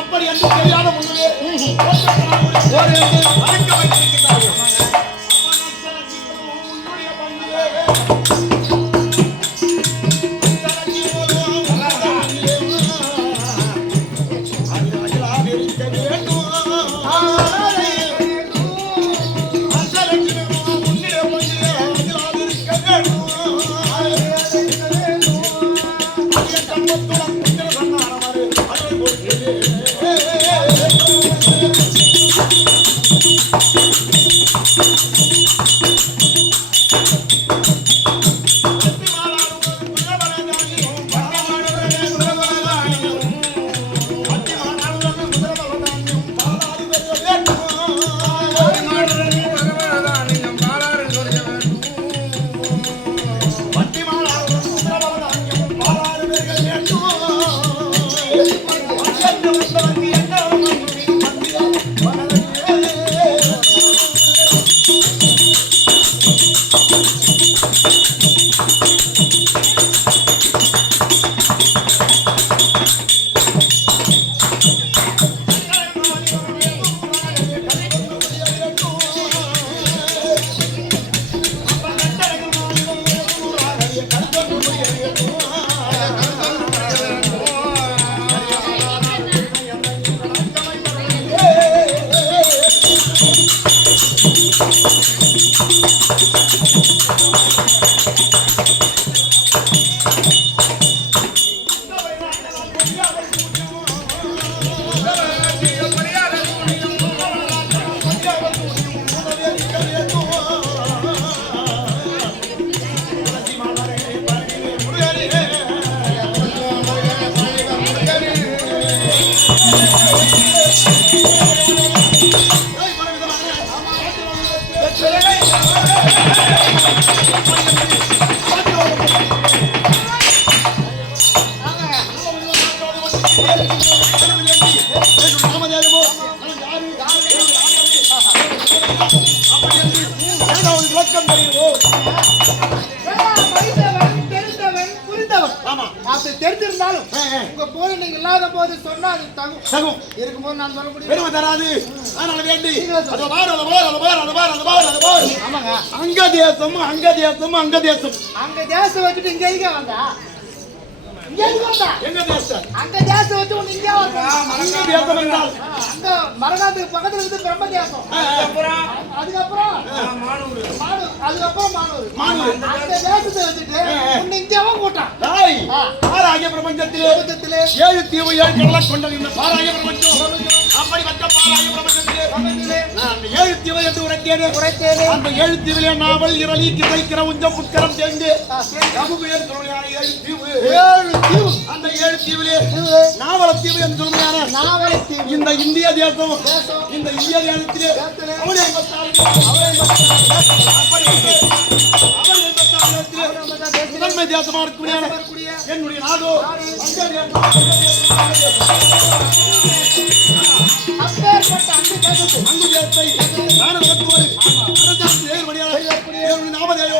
அப்படி என்று தெரியாத தெரிஞ்சிருந்தாலும் உங்க போல நீங்க இல்லாத போது சொன்னா அது தகும் இருக்கும்போது நான் சொல்ல முடியும் பெருமை தராது. அதனால வேண்டி அங்க தேசம் அங்க தேசம் வச்சுட்டு இங்க வந்தா எங்க தேசம் அங்க தேசம் வச்சு உன்னை இங்கே வந்தா அங்க தேசம் என்றால் அங்க மரகாத்துக்கு பக்கத்துல இருந்து பிரம்ம தேசம் அதுக்கப்புறம் மானூர் அந்த தேசத்தை வச்சுட்டு உன்னை இங்கேவும் கூட்டான் பாராகிய பிரபஞ்சத்திலே 7 தீவு 7 கடலை கொண்டது இந்த பாராகிய பிரபஞ்சம். அப்படிப்பட்ட பாராகிய பிரபஞ்சத்திலே நான் 7 தீவு என்று உரைத்தேனே. அந்த 7 தீவிலே நாவல் இரளி கிளை கிரவுஞ்சம் புட்கரம் தேர்ந்து கமுகுயர் சொல்லுயான 7 தீவு. அந்த 7 தீவிலே நாவல தீவு என்று சொல்லுமான இந்த இந்திய தேசம் இந்த இந்திய தேசத்திலே அவளை முதன்மை தேசமா இருக்கக்கூடிய என்னுடைய நாடோ அங்கு தேசத்தை நானும் நடத்துவது நாமதேயோ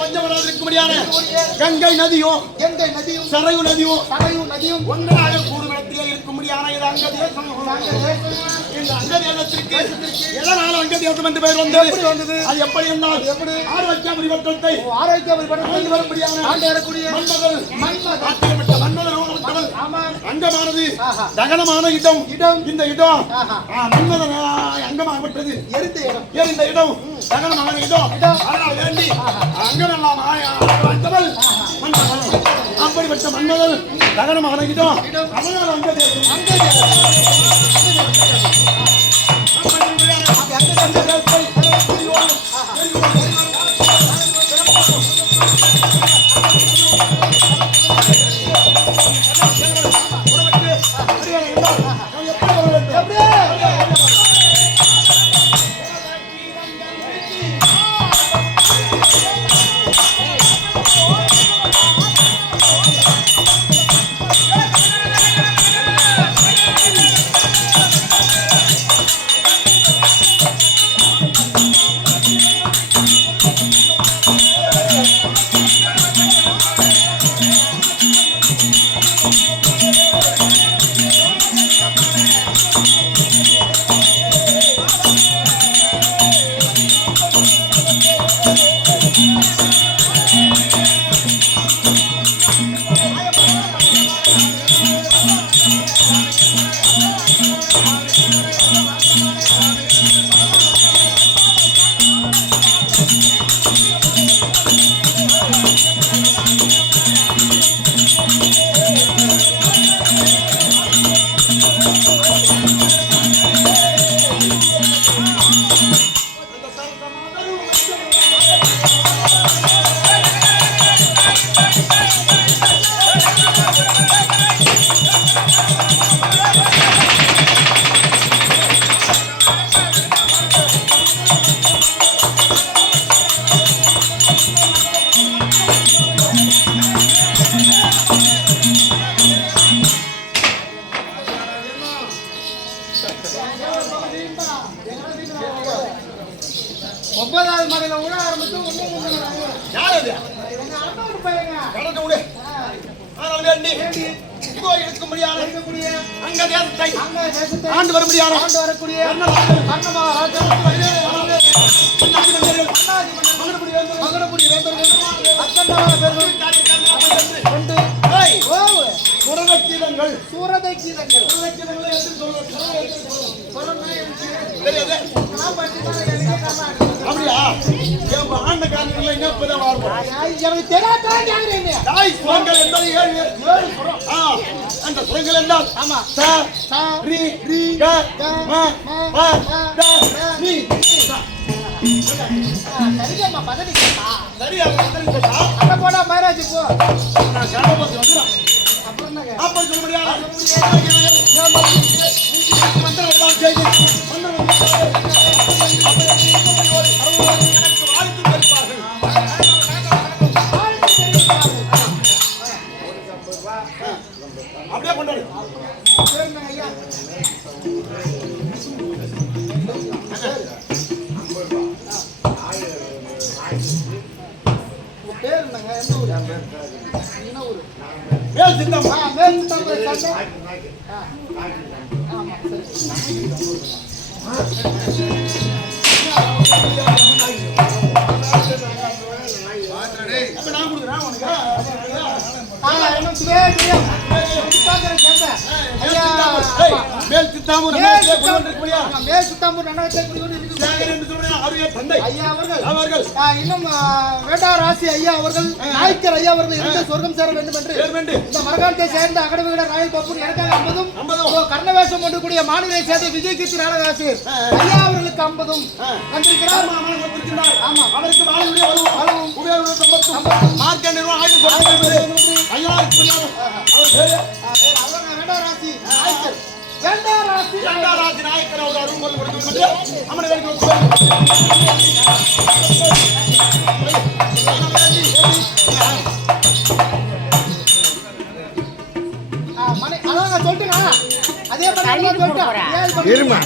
பஞ்சவராக இருக்கும்படியான கங்கை நதியும் சரையு நதியும் ஒன்றாக கூடுமிடத்திலே இருக்கும்படியான இது அங்க தேசம். இந்த அங்க தேசத்திற்கு எதனால அங்க தேசம் என்று பெயர் வந்தது? அது எப்படி என்றால் ஆரோக்கியாபுரி வட்டத்தை வரும்படியான அங்கமானது தகனமான இடம். இந்த இடம் மன்மதன் அங்கமாகப்பட்டது. எரிந்த இடம் தகனமான இடம். அதனால் வேண்டி அங்கமெல்லாம் மன்மதன் அப்படிப்பட்ட மன்மதன் தகனமான இடம். அதனால் அங்க ஒன்பதாவது மலையில உள்ள ஆரம்பிச்சு ஆண்டு வரும்படியான சூரதை கீதங்கள் அப்படியா? ஆண்ட காலத்துல என்ன எனக்கு தெரியாத என்பது 7 அந்த சுரங்கள் என்றால் ஆமா. ச சா, ரி ரி, க க, ம ம, ப ப, ட நீ சரியாம்மா, பதவிக்குமா? சரியா வந்துருச்சா? அங்க போடா, மகாராஜ் போ. நான் சாபபதி வந்துறேன். அப்புறம் என்னங்க? அப்ப சொல்ல முடியாது. மந்திரம் எல்லாம் செய்து எனக்கு வாழ்த்து தெரிவிப்பார்கள். அப்படியே கொண்டாடு. சரிங்க ஐயா. உங்க பேர் என்னங்க? எந்த ஊரு? என்ன ஊரு? மேல் சித்தம். மேல் சித்தாம்பரம் சண்டை. ஆமா, சரி. அப்ப நான் கொடுக்குறேன் உனக்கு. எனக்கு தெரியும். சித்தாம்பரம் சண்டை. ஐயா, மேல் சித்தாமூர் மேல் மேல் சித்தாம்பூர் நன்னகத்தை குடிகொண்டு இருக்குது. சேகர் என்று சொல்றேன். அவருடைய தந்தை ஐயா அவர்கள் அவர்கள் இன்னும் வேண்டாராசி ஐயா அவர்கள் நாய்க்கர் ஐயா அவர்கள் இருந்து சொர்க்கம் சேர வேண்டும் என்று பேர் வேண்டு இந்த மரகாலத்தை சேர்ந்த அகடவிகட ராயல் பப்பு எனக்காக 50 கர்ணவேஷம் கொண்டு கூடிய மாநிலை சேர்ந்த விஜய் கீர்த்தி நாடகாசிரியர் ஐயா அவர்களுக்கு 50 வந்திருக்கிறார். ஆமா, அவருக்கு வாழையுடைய வலுவும் உபயோக சம்பத்தும் மார்க்க நிர்வாகம் ஆய்வு கொடுக்கிறது. ஐயா அவர் பேரு அவர் வேண்டாராசி நாய்க்கர் வேண்டாராசி ராஜ் நாயக்கர் அவர் அருள்மொழி கொடுக்கிறது. அம்மனை வேண்டிக் மனை அதான் சொல்லிட்டுங்க. அதே மாதிரி இருமா.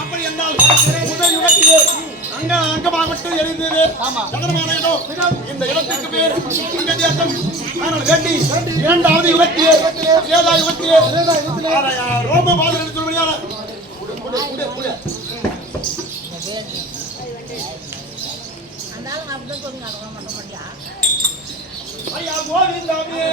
அப்படி என்றால் முதல் யுகத்திலே அங்கமாகப்பட்டு எழுந்தது. நகரமான இடம். இந்த இடத்துக்கு பேர் அங்கதேசம். ஆனால் வேண்டி இரண்டாவது யுகத்திலே ஏதா யுகத்திலே ரோம பாதர் என்று சொல்லுவாங்க. ஐயா கோவிந்தாமே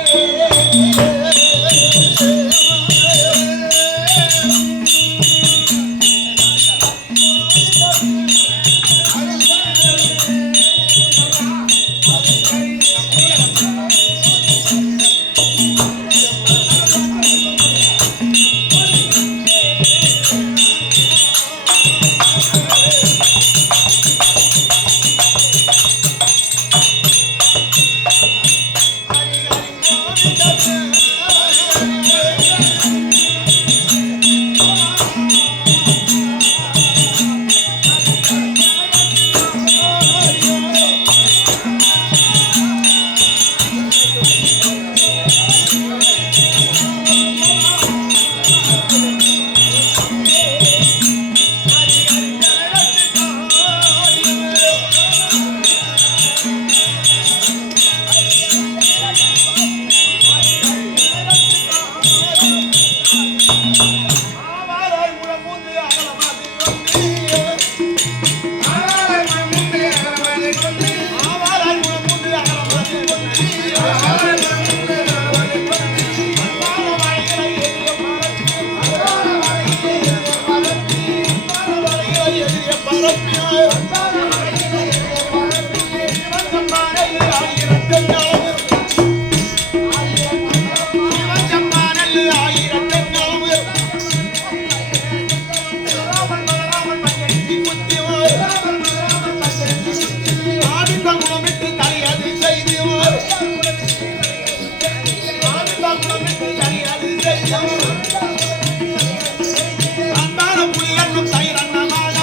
அன்பான புலியன்னும் தயிரன்னமாக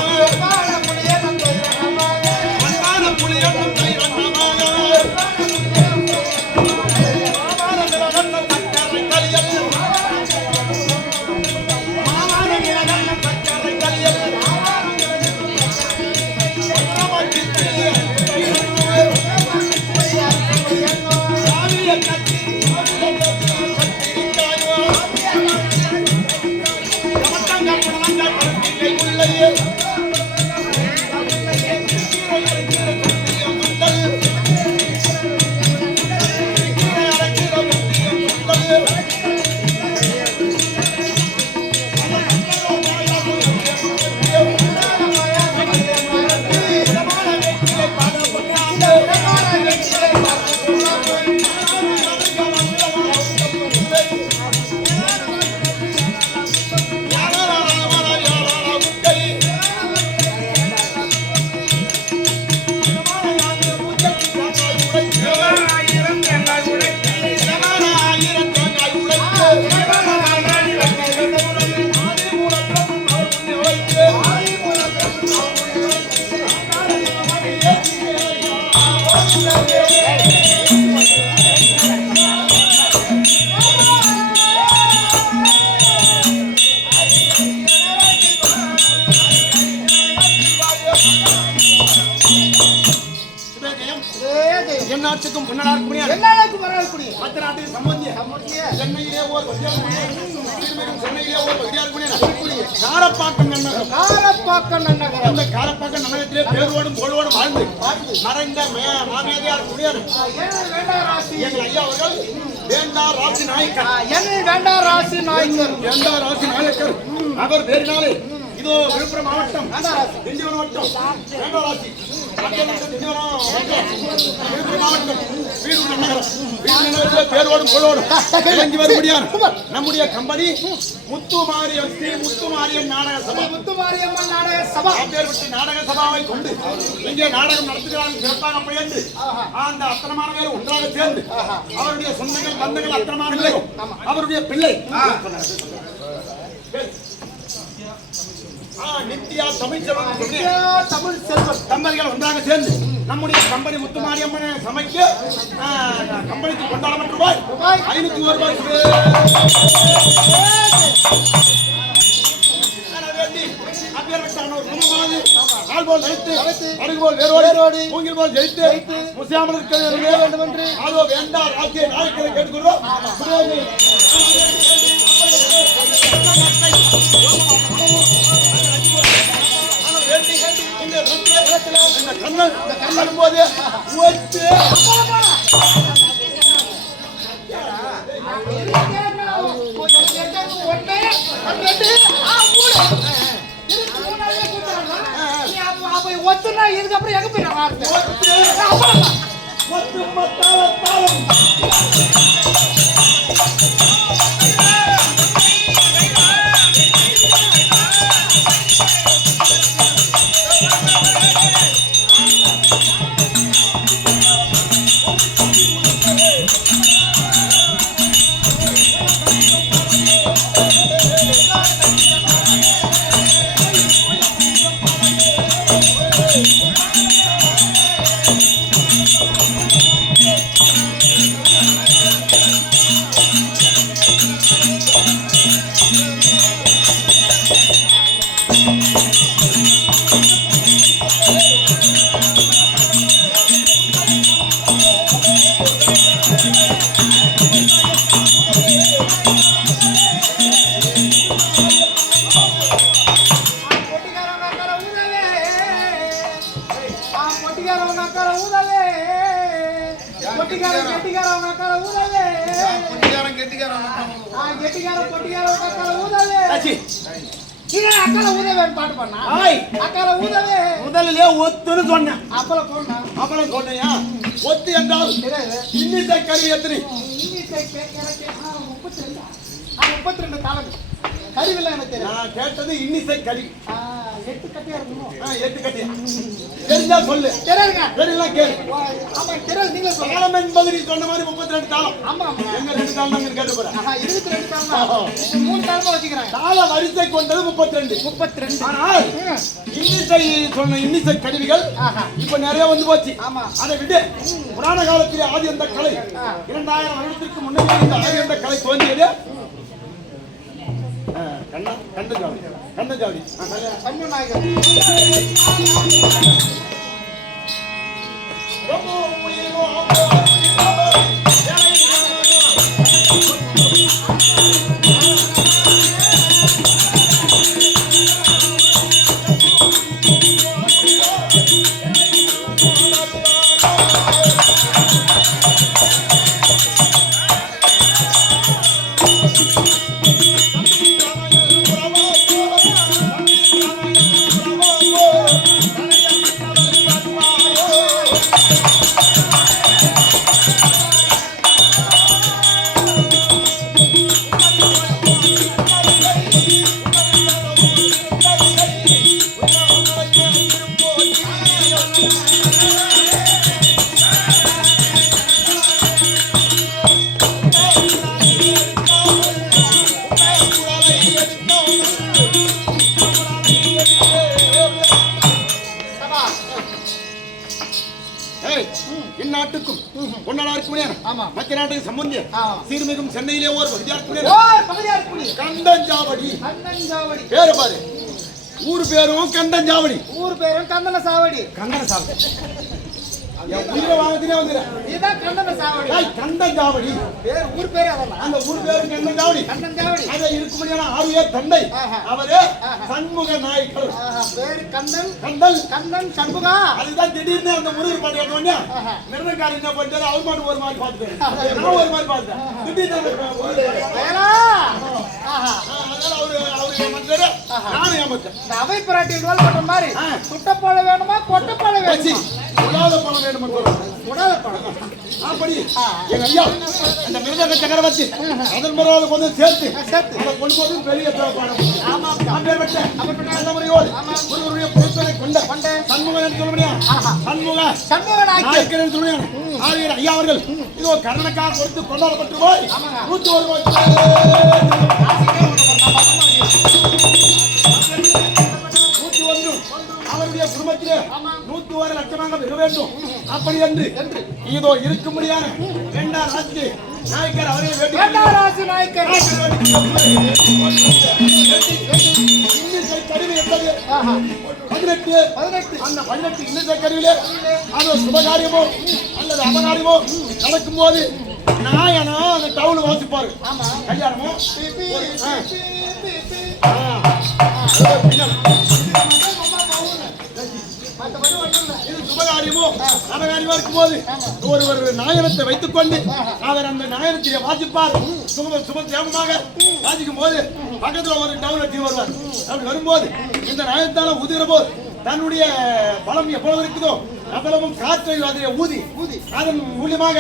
என் நாட்டுக்கும் முன்னாள் இருக்கக்கூடிய எல்லாருக்கும் வரக்கூடிய மற்ற நாட்டுக்கு சம்பந்திய சென்னையிலே ஒரு சென்னையிலே ஒரு வகையா இருக்கக்கூடிய காரப்பாக்கம் நன்னகம். காரப்பாக்கம் நன்னகம். அந்த காரப்பாக்கம் நன்னகத்திலே பேரோடும் புகழோடும் வாழ்ந்து மறைந்த மாமேதையார் முடியாது எங்கள் ஐயா அவர்கள் வேண்டா ராசி நாயக்கர். வேண்டா ராசி நாயக்கர். வேண்டா ராசி நாயக்கர் அவர் பேரினாலே இதோ விழுப்புரம் மாவட்டம் திண்டிவனம் மாவட்டம் வேண்டா ராசி பேரோடும் பொருளோடும் விளங்கி வரும்படியான நம்முடைய கம்பெனி முத்துமாரியம்மன் நாடக சபா. முத்துமாரியம்மன் நாடக சபா அப்பேற்பட்ட நாடக சபாவை கொண்டு இங்கே நாடகம் நடத்துகிறார்கள் சிறப்பாக முயன்று அந்த அத்தனமான பேரும் ஒன்றாக சேர்ந்து அவருடைய சொந்தங்கள் பந்தங்கள் அத்தனமான பேரும் அவருடைய பிள்ளை நித்யா தமிழ் செல்வம் தம்பதிகள் ஒன்றாக சேர்ந்து நம்முடைய கம்பெனி முத்துமாரியம்மனை சமைக்க கம்பெனிக்கு கொண்டாடப்பட்ட ரூபாய் 501 ரூபாய் ஆள்போல் ஜெயித்து அருகுபோல் வேரோடி மூங்கில் போல் ஜெயித்து முசியாமல் இருக்க வேண்டும் என்று அதோ வேண்டா ராஜ்ய நாயக்கரை கேட்டுக்கொள்வோம். கண்ணன் போது ஒத்துனா இதுக்கப்புறம் எங்க போய் முதலிலே ஒத்துன்னு சொன்னேன். அப்பளம் சொன்னையா? ஒத்து என்றால் இன்னிசை கருவி எத்தனை? 32 தாளங்கள். கருவில எனக்கு தெரியும். நான் கேட்டது இன்னிசை கருவி. 8 கட்டியா இருக்குமோ? 8 கட்டியா. தெரிஞ்சா சொல்லு. தெரியல. தெரியல கேளு. ஆமா தெரியல நீங்க சொல்லுங்க. தாளம் என்பது நீ சொன்ன மாதிரி 32 தாளம். ஆமா ஆமா. எங்க 2 தாளம் நான் கேட்டு போறேன். 22 தாளம். 3 தாளமா வச்சிக்கறாங்க. தாள வரிசை கொண்டது 32. ஆனால் இன்னிசை சொன்ன இன்னிசை கருவிகள் இப்ப நிறைய வந்து போச்சு. ஆமா. அதை விட்டு புராண காலத்திலே ஆதி அந்த கலை 2000 வருடத்திற்கு முன்னாடி இந்த ஆதி அந்த கலை தோன்றியது. கண்ணஜாவடி இந்நாட்டுக்கும் மத்திய நாட்டுக்கு சம்பந்திய சீர்மிகும் சென்னையிலே ஒரு பகுதியார் கண்டஞ்சாவடி. பேரு பாரு, ஊர் பேரும் கண்டஞ்சாவடி. ஊர் பேரும் கந்தன சாவடி. கந்தன சாவடி என் உயிரை வாங்கத்தினே வந்துடுறேன். இதுதான் கண்ணன சாவடி. கண்டன் சாவடி பேர் ஊர் பேரே அதெல்லாம். அந்த ஊர் பேரு கண்டன் சாவடி. கண்ணன் சாவடி. அதை இருக்கும்படியான ஆறுயர் தந்தை அவரே சண்முக நாயக்கர். பேரு கண்ணன். கண்ணன் சண்முகா. அதுதான் திடீர்னு அந்த முருகர் பாட்டு கேட்டோன்னே மிருதங்காரர் என்ன பண்ணிட்டாரு, அவர் பாட்டு ஒரு மாதிரி பார்த்துட்டாரு, நான் ஒரு மாதிரி பார்த்தேன். திடீர்னு நானும் ஏமாத்தேன். அவை பிராட்டி பண்ற மாதிரி சுட்டப்பழம் வேணுமா கொட்டப்பழம் வேணுமா? உடாத பழம் வேணுமா? உடாத பழம். அப்படி எங்க ஐயா அந்த மிருதங்க சக்கரவர்த்தி அதன் முறையாவது கொஞ்சம் சேர்த்து அதை கொண்டு போது பெரிய தலைமுறையோடு ஒருவருடைய பொருட்களை கொண்ட சண்முகன் சொல்லுவா சண்முக நாயக்கன் சொல்லுவேன் ஆரியர் ஐயா அவர்கள் இது ஒரு கர்ணனுக்காக கொடுத்து கொண்டாடப்பட்டு போய் 101 அவருடைய குடும்பத்திலே 101 லட்சமாக பெற வேண்டும். அப்படி என்று இதோ இருக்கும்படியான இரண்டாம் ராசி நாயக்கர் அவரை நாயக்கர் இன்னிசை கருவி என்பது 18 அந்த 18 இன்னிசை கருவிலே அது சுபகாரியமோ அல்லது அபகாரியமோ நடக்கும் போது நாயனா அந்த டவுல் வாசிப்பாரு. கல்யாணமோ இது சுபகாரியமோ அபகாரியமோ இருக்கும்போது ஒரு நாயனத்தை வைத்துக் கொண்டு அவர் அந்த நாயனத்தை வாசிப்பார். சுப தேவமாக வாசிக்கும் போது பக்கத்துல ஒரு டவுல் அடி வருவார். அப்படி வரும்போது இந்த நாயனத்தால ஊதுகிற போது தன்னுடைய பலம் எவ்வளவு இருக்குதோ அவ்வளவும் காற்றை அதை ஊதி அதன் மூலியமாக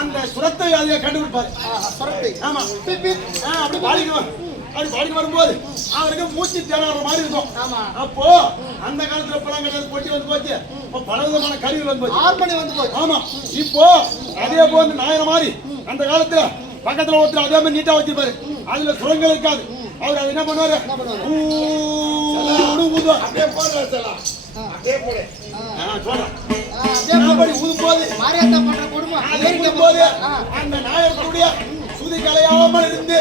அந்த சுரத்தை அதை கண்டுபிடிப்பார். ஆமா அப்படி பாடிக்குவார். அப்படி பாடி வரும்போது அவருக்கு மூச்சு தேடாத மாதிரி இருக்கும். அப்போ அந்த காலத்துல பழம் கிடையாது, பொட்டி வந்து போச்சு, பல விதமான கருவிகள் வந்து போச்சு, ஆர்மணி வந்து போச்சு. ஆமா இப்போ அதே போல நாயன மாதிரி அந்த காலத்துல பக்கத்துல ஒருத்தர் அதே மாதிரி நீட்டா வச்சிருப்பாரு, அதுல சுரங்கள் இருக்காது. அவர் அது என்ன பண்ணுவாரு, ஊதும் போது அந்த நாயகருடைய சுதி கலையாமல் இருந்து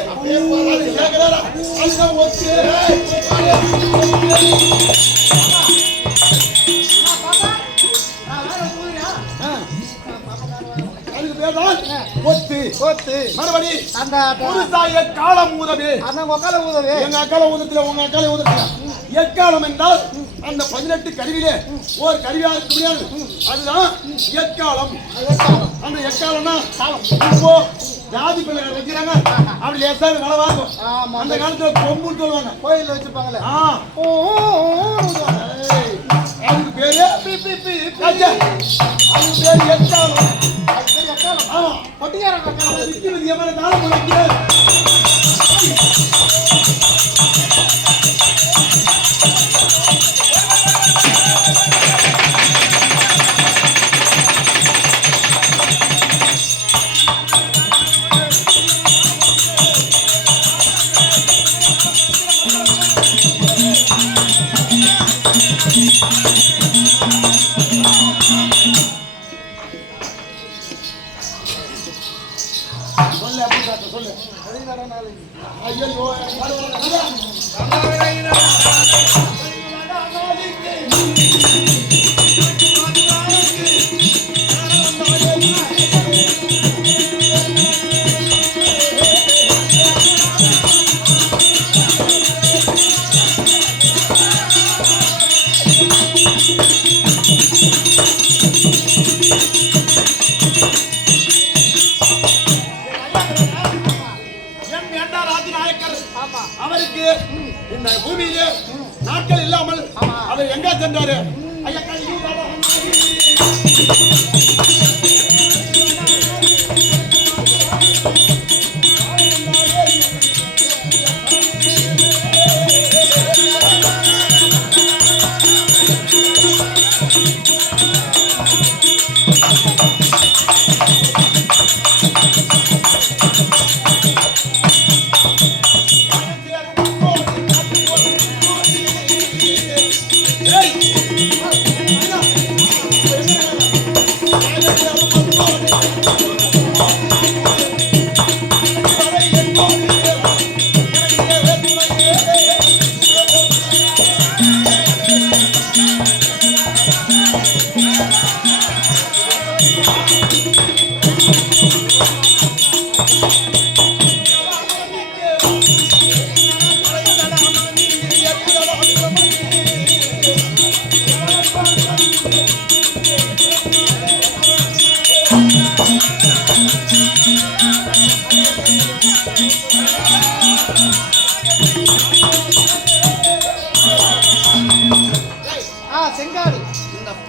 அதுக்கு பேர்தான் ஒத்து. மறுபடி அந்த காலம் ஊதவே எங்க அக்கால ஊதத்துல உங்க அக்கால ஊதத்துல எக்காலம் என்றால் அந்த 18 கருவிலே ஒரு கருவியா இருக்க முடியாது, அதுதான் எக்காலம். அந்த எக்காலம்னா இப்போ ஜாதி பிள்ளைகள் வைக்கிறாங்க, அப்படி லேசாக வளவாகும். அந்த காலத்துல கொம்புன்னு சொல்லுவாங்க, கோயில்ல வச்சிருப்பாங்களே, அதுக்கு பேரு எக்காலம். ஆமா பொட்டியாரம் தாளம் வைக்கிறார். அவருக்கு இந்த பூமியிலே நாட்கள் இல்லாமல் அவர் எங்க சென்றாரு?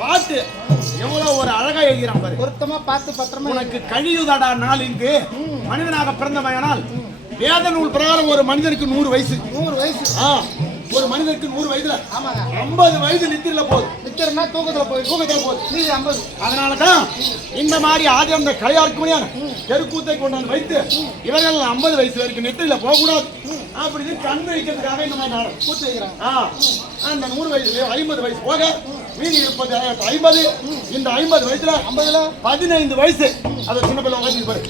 பாட்டு எவ்வளவு ஒரு அழகா எழுதுகிறான் பாரு. பொருத்தமா பார்த்து பத்திரமா உனக்கு கழியுதடா நாள் இங்கு மனிதனாக பிறந்தமையானால் வேத நூல் பிரகாரம் ஒரு மனிதனுக்கு 100 வயசு. 100 வயசு. ஒரு மனிதனுக்கு 100 வயதுல ஆமாங்க 50 வயது நித்திரில போகுது. நிக்கிறனா தூக்கத்துல போகுது. மீதி 50. அதனாலதான் இந்த மாதிரி ஆதி அந்த கலையார்க்குமையான தெருக்கூத்தை கொண்டாந்து வைத்து இவர்கள் 50 வயசு வரைக்கும் நெத்திரில போகக்கூடாது அப்படின்னு கண் வைக்கிறதுக்காக இந்த மாதிரி நாடகம் கூத்து வைக்கிறாங்க. அந்த 100 வயசுல 50 வயசு போக மீதி 50. இந்த 50 வயசுல 50ல 15 வயசு அது சின்ன பிள்ளை உட்காந்து பாரு.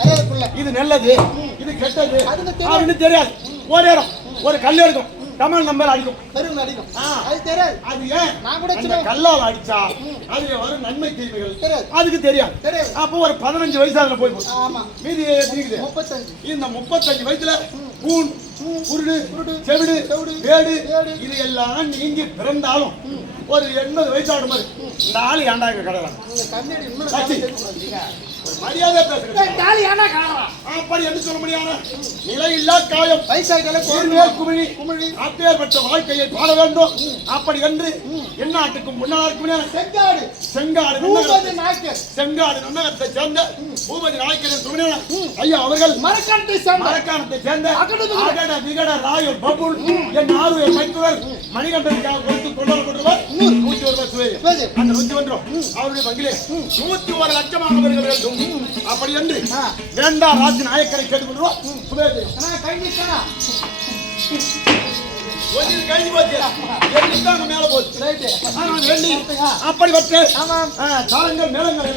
இது நல்லது இது கெட்டது அப்படின்னு தெரியாது. ஒரு நேரம் ஒரு கல் எடுக்கும் தமிழ் நம்பர் அடிக்கும் பெரும் அடிக்கும். அது தெரியாது. அது ஏன் நான் கூட அந்த கல்லால் அடிச்சா அதுல வரும் நன்மை தீமைகள் தெரியாது. அதுக்கு தெரியாது. அப்போ ஒரு 15 வயசு அதுல போய் போகுது. ஆமா மீதி இருக்குது 35. இந்த 35 வயசுல கூன் குருடு செவிடு வேடு இது எல்லாம் நீங்கி பிறந்தாலும் ஒரு 80 வயசான மாதிரி இந்த ஆளு ஏண்டாங்க கடலாம் மரியாதை அப்படி என்று சொல்ல முடியாது. நிலையில்லா காயம் குமிழி அப்பேற்பட்ட வாழ்க்கையை பாட வேண்டும். அப்படி என்று எந்நாட்டுக்கும் முன்னாள் செங்காடு நன்னகத்தை சேர்ந்த பூபதி நாயக்கர் ஐயா அவர்கள் மரக்காணத்தை சேர்ந்த அகட விகட ராயல் பபுல் என் ஆறு மைத்துவர் மணிகண்டனுக்காக கொடுத்து கொண்டாடப்படுவார் 101 ரூபாய் அந்த 101 அவருடைய பங்கிலே 101 லட்சமாக வருகிறது வேண்டும். அப்படி என்று வேண்டாம் ராஜ் நாயக்கரை கேட்டுக்கொள்வோம். மேல போச்சு அப்படி வச்சு தாளங்கள் மேளங்கள்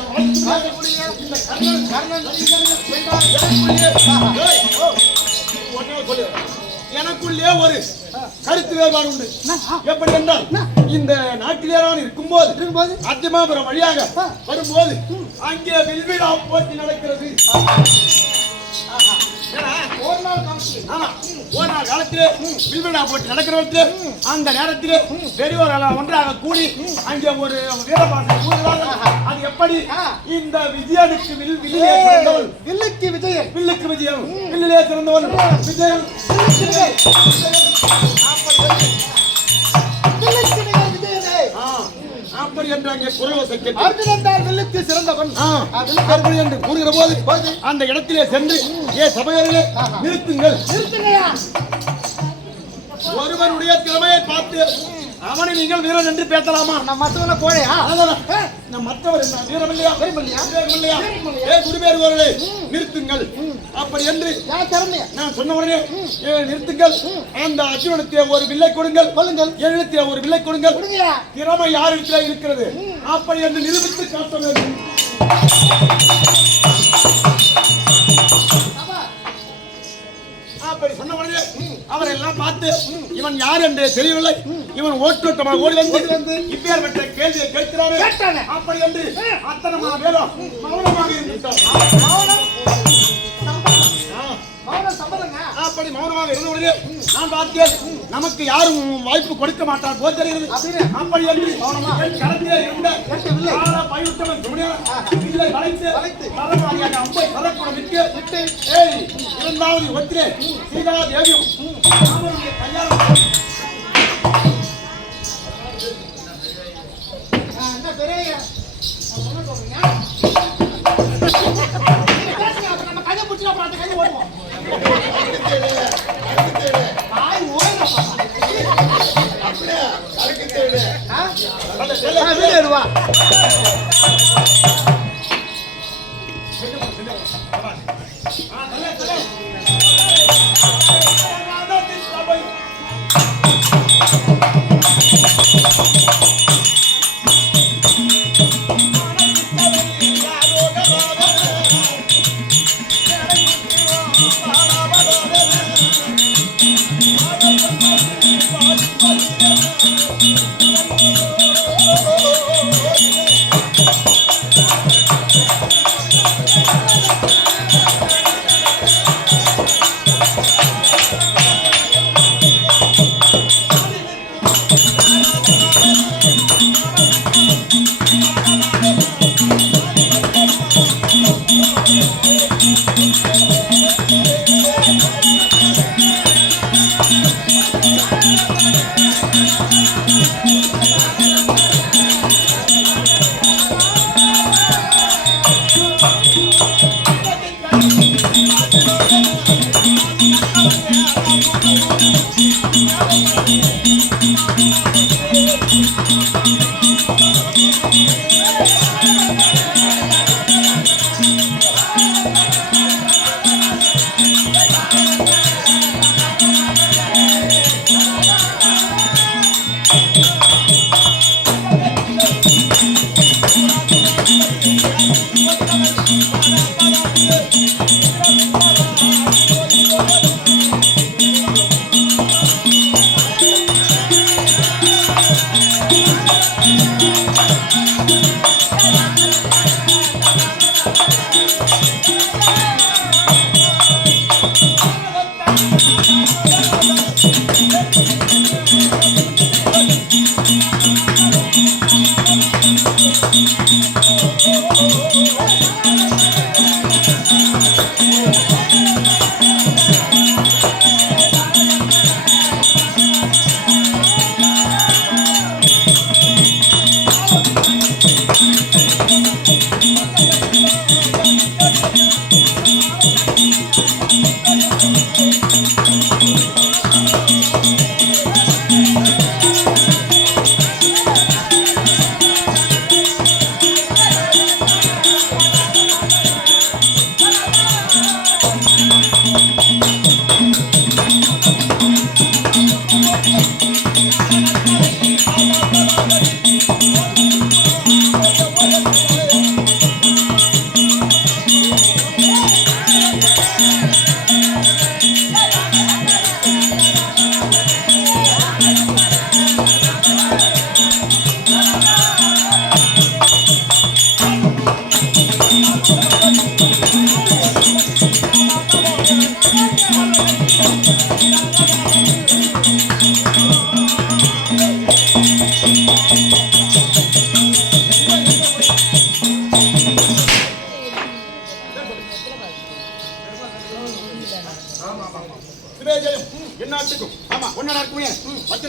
எனக்குள்ளே ஒரு கருத்து வேறுபாடு உண்டு. எப்படி என்றால் இந்த நாட்டிலே இருக்கும்போது அத்திமாபுரம் வழியாக வரும்போது அங்கே வில்விழா போட்டி நடக்கிறது. ஒரு நாள் காலத்திலே வில்விழா போட்டி நடக்கிறவற்று அந்த நேரத்திலே பெரியவர்கள் ஒன்றாக கூடி அங்கே ஒரு வீரபாட்டை கூறுகிறார்கள். அது எப்படி இந்த விஜயனுக்கு வில்லிலே சிறந்தவன் வில்லுக்கு விஜயம் வில்லிலே சிறந்தவன் விஜயம் அப்படி என்று அங்கே குரல் சிறந்தவன் அப்படி என்று கூறுகிற போது அந்த இடத்திலே சென்று சபையர்களே நிறுத்துங்கள் ஒருவனுடைய திறமையை பார்த்து அவனை நீங்கள் வீரன் என்று பேசலாமா? நான் மற்றவன கோழையா? மற்றவர் வீரம் இல்லையா? குடிபெயர்வர்களே நிறுத்துங்கள் அப்படி என்று நான் சொன்ன உடனே நிறுத்துங்கள். அந்த அர்ஜுனனுக்கு ஒரு வில்லை கொடுங்கள் என்னிடத்திலே ஒரு வில்லை கொடுங்கள். திறமை யாரிடத்திலே இருக்கிறது அப்படி என்று நிரூபித்து காட்ட வேண்டும். அப்படி சொன்ன உடனே அவரெல்லாம் பார்த்து இவன் யார் என்று தெரியவில்லை. இவன் ஓட்டமாக ஓடி வந்து இப்பேற்பட்ட கேள்வியை கேட்கிறானே அப்படி என்று அத்தனை வேலும் மௌனமாக இருந்துட்டார். அப்படி மௌனமாக இருந்தவுடனே நான் பார்த்தேன் நமக்கு யாரும் வாய்ப்பு கொடுக்க மாட்டார் போல் தெரிகிறது. அப்படி என்று களத்திலே இருந்த பயிர்த்தவன் இல்லை வளைத்து பரவாயில்லையாக அம்பை பரப்புடன் விட்டு இரண்டாவது ஒத்திலே சீதா தேவியும் கையாள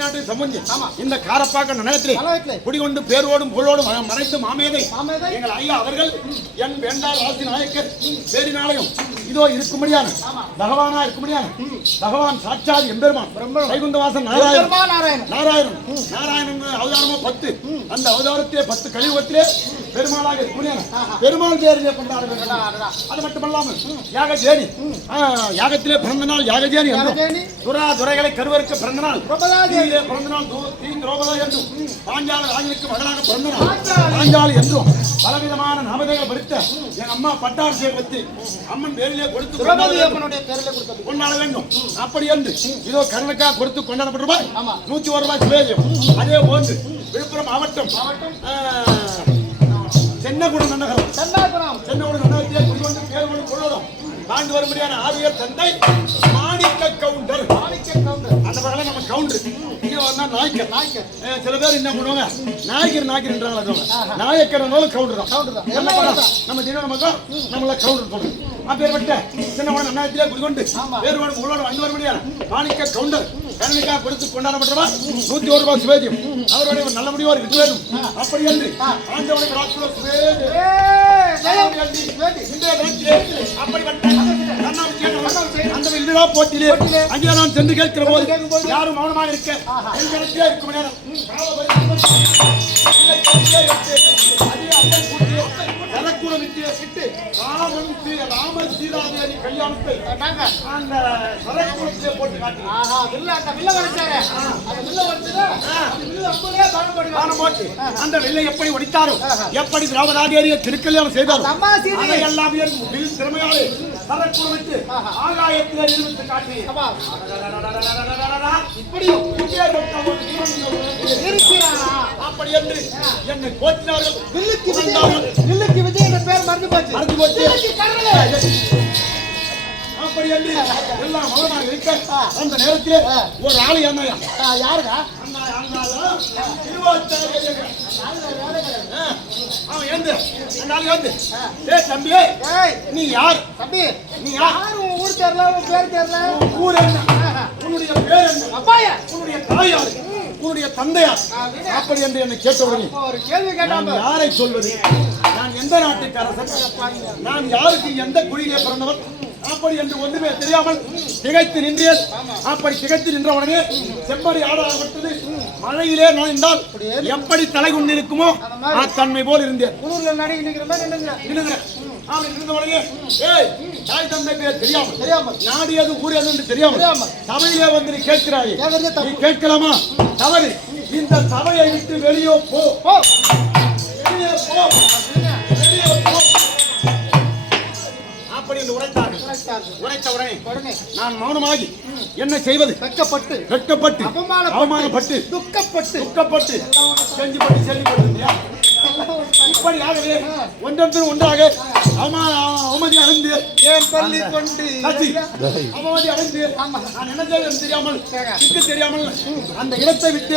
நாட்டு சம்பந்தி ஆமா. இந்த காரப்பாக்க நகரத்திலே நகரத்திலே குடிகொண்டு பேரோடும் புகழோடும் மறைத்து மாமேதை மாமேதை எங்கள் ஐயா அவர்கள் என் வேண்டார் ராசி நாயக்கர் பேரினாலயம் இதோ இருக்கும்படியான பகவானா இருக்கும்படியான பகவான் சாட்சாதி எம்பெருமான் வைகுந்தவாசன் நாராயணன் நாராயணன் நாராயணன் அவதாரமா 10 அந்த அவதாரத்திலே 10 கலியுகத்திலே பெருமாளாக இருக்கும்படியான பெருமாள் பேரிலே கொண்டாட வேண்டும். அது மட்டுமல்லாமல் யாகஜேனி யாகத்திலே பிறந்த நாள் யாகஜேனி என்றும் துரைகளை கருவருக்கு பிறந்த நாள் பிறந்த நாள் திரௌபதா என்றும் பாஞ்சால ராஜனுக்கு மகளாக பிறந்த நாள் பாஞ்சாலி என்றும் பலவிதமான நாமதேகள் படித்த என் அம்மா பட்டாபிஷேகம் வச்சு அம்மன் பேரிலே கொடுத்து கொண்டாட வேண்டும். அப்படி என்று இதோ கருணுக்காக கொடுத்து கொண்டாடப்பட்டிருப்பார் 101 ரூபாய் சுவேஜம். அதே போன்று விழுப்புரம் மாவட்டம் சென்னகுடம் நகரம் சென்னகுடம் நகரத்திலே குடிகொண்டு பேர் கொண்டு கொள்வதும் ஆண்டு வரும்படியான ஆரியர் தந்தை மாணிக்க கவுண்டர் அந்த பக்கம் நம்ம கவுண்டர் இங்க வந்தா நாய்க்கர் சில பேர் என்ன பண்ணுவாங்க நாயக்கர் நாயக்கர் கவுண்டர் தான் நம்ம தின மக்கள் நம்மள கவுண்டர் சொல்றோம். அப்பேற்பட்ட சின்ன அண்ணாத்திலே குடிகொண்டு வேறு உங்களோட வந்து வரும்படியான மாணிக்க கவுண்டர் கருணைக்காக கொடுத்து கொண்டாடப்பட்டவா 101 ரூபாய் சுவேஜம். அவருடைய நல்ல முடிவா இருக்க வேண்டும். அப்படி என்று ஆண்டவனை அந்த விழா போட்டியிலே அங்கே நான் சென்று கேட்கிற போது யாரும் மௌனமாக இருக்க இருக்கும் நேரம் ராமன் சீதாதேவி கல்யாணத்தை அந்த சரக்குளத்திலே போட்டு அந்த வில்லை எப்படி ஒடித்தாரோ எப்படி திரௌபதாதேவியை திருக்கல்யாணம் செய்தாரோ அதையெல்லாம் திறமையாலே சரக்குளம் விட்டு ஆகாயத்திலே நிறுவித்து காட்டி அப்படி என்று என்னை கோச்சினார்கள். வில்லுக்கு விஜய் என்ற பெயர் மறந்து போச்சு. அப்படி என்று எல்லாம் மௌனமாக இருக்க அந்த நேரத்தில் ஒரு ஆளு என்னையா யாருக்கா தம்பி நீ யார் தம்பி நீ யார் ஊர் தெரியல பேர் தெரியல ஊர் என்ன உன்னுடைய பேர் என்ன அப்பாயா உன்னுடைய தாயார் உன்னுடைய தந்தையார் அப்படி என்று என்னை கேட்டவுடனே ஒரு கேள்வி கேட்டாங்க யாரை சொல்வது நான் எந்த நாட்டுக்கு அரசன் நான் யாருக்கு எந்த குடியிலே பிறந்தவர் அப்படி என்று ஒன்றுமே தெரியாமல் திகைத்து நின்றேன். அப்படி திகைத்து நின்ற உடனே செம்மறி ஆடாகப்பட்டது மழையிலே நுழைந்தால் எப்படி தலை கொண்டு இருக்குமோ அத்தன்மை போல் இருந்தேன். தாய் தந்தை பேர் தெரியாமல் நாடியது ஊரியது என்று தெரியாமல் சபையிலே வந்து நீ கேட்கிறாய். நீ கேட்கலாமா? தவறு. இந்த சபையை விட்டு வெளியே போ, வெளியே போ, வெளியே போ அப்படி என்று உரைத்த உடனே நான் மௌனமாகி என்ன செய்வது? வெட்கப்பட்டு அவமானப்பட்டு துக்கப்பட்டு செஞ்சுப்பட்டு செல்விப்பட்டு இப்படியாகவே ஒன்றாக அவமதி அடைந்து அவமதி அடைந்து நான் என்ன செய்வது தெரியாமல் தெரியாமல் அந்த இடத்தை விட்டு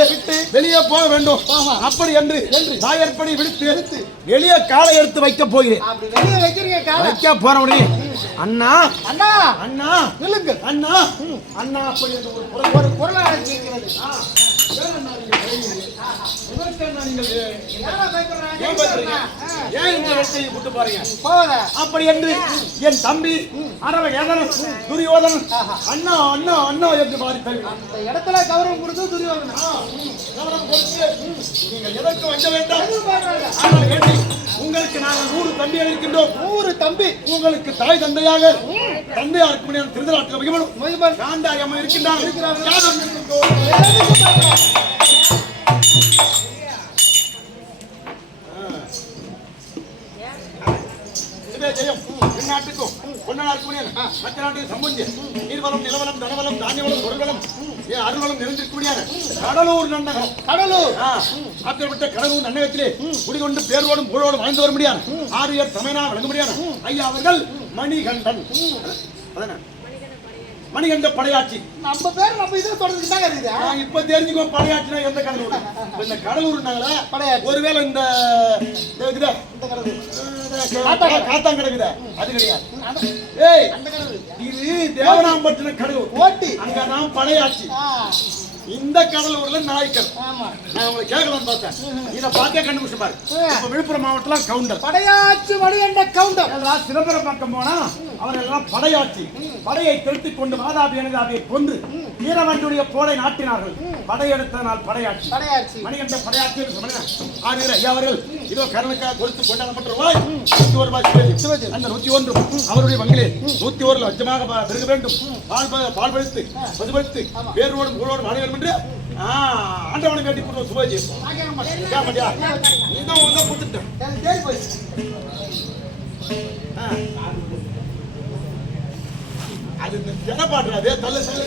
வெளியே போக வேண்டும். அப்படி என்று தாயற்படி விடுத்து வெளியே காலை எடுத்து வைக்க போகிறேன். வைக்க போற உடனே அண்ணா அண்ணா அண்ணா நில்லுங்க அண்ணா அண்ணா அப்படி ஒரு குரல் கேட்கிறது. அப்படி என்று என் தம்பி அரவன் துரியோதனன் அண்ணா அண்ணா அண்ணா என்று மாறி அந்த இடத்துல கௌரவம் கொடுத்து துரியோதனன் கௌரவம் கொடுத்து நீங்கள் எதற்கு வந்த வேண்டாம். உங்களுக்கு நாங்கள் 100 தம்பியாக இருக்கின்றோம். 100 தம்பி உங்களுக்கு தாய் தந்தையாக தந்தையாருக்கு திருதராட்டில் காந்தாரி அம்மா இருக்கின்றார். நாட்டுக்கும் மற்ற நாட்டுக்கு சம்பந்தி நீர்வளம் நிலவளம் தனவளம் தானியவளம் பொருள்வளம் அருள்வளம் நிறைந்திருக்கக்கூடிய கடலூர் நன்னகம். கடலூர் அப்பேற்பட்ட கடலூர் நன்னகத்திலே குடிகொண்டு பேரோடும் புகழோடும் வாழ்ந்து வர முடியாது ஆரியர் சமயனா வழங்க முடியாது ஐயா அவர்கள் மணிகண்டன் மணிகண்ட படையாட்சி. நம்ம பேர் நம்ம இது தொடர்ந்து தாங்க இருக்குது. இப்ப தெரிஞ்சுக்கோ படையாட்சினா எந்த கடலூர். இந்த கடலூர்னால படையாட்சி ஒருவேளை இந்த காத்தான் கிடக்குது அது கிடையாது. ஏய் இது தேவனாம்பட்டின கடலூர் ஓட்டி அங்க நாம் படையாட்சி. இந்த கடலூர்ல நாயக்கர். ஆமா. நான் உங்களை கேட்கலாம்னு பார்த்தேன். இதை பார்த்தே கண்டுபிடிச்சு பாரு. இப்ப விழுப்புரம் மாவட்டத்துல கவுண்டர். படையாட்சி மணிகண்ட கவுண்டர். எல்லாம் சிதம்பரம் பக்கம் போனா அவரெல்லாம் படையாட்சி. படையை திருத்திக் கொண்டு மாதாபி எனதாபியை கொன்று வீரவண்டியுடைய போரை நாட்டினார்கள். படையெடுத்ததனால் படையாட்சி. படையாட்சி. மணிகண்ட படையாட்சி சொன்னேன். ஆறுகிற ஐயா அவர்கள் இதோ கருணுக்காக கொடுத்து கொண்டாடப்பட்ட ரூபாய் 101 ரூபாய். அந்த 101 அவருடைய பங்கிலே 101 லட்சமாக பெருக வேண்டும். பால் பழுத்து பசுபழுத்து வேரோடும் ஊரோடும் வாழ வேண்டும் என்று ஆண்டவனை வேண்டி கொடுத்த சுபாஜி. நீதான் ஒழுங்கா கொடுத்துட்டேன். அது ஜனப்பாடுறாது தள்ள தள்ள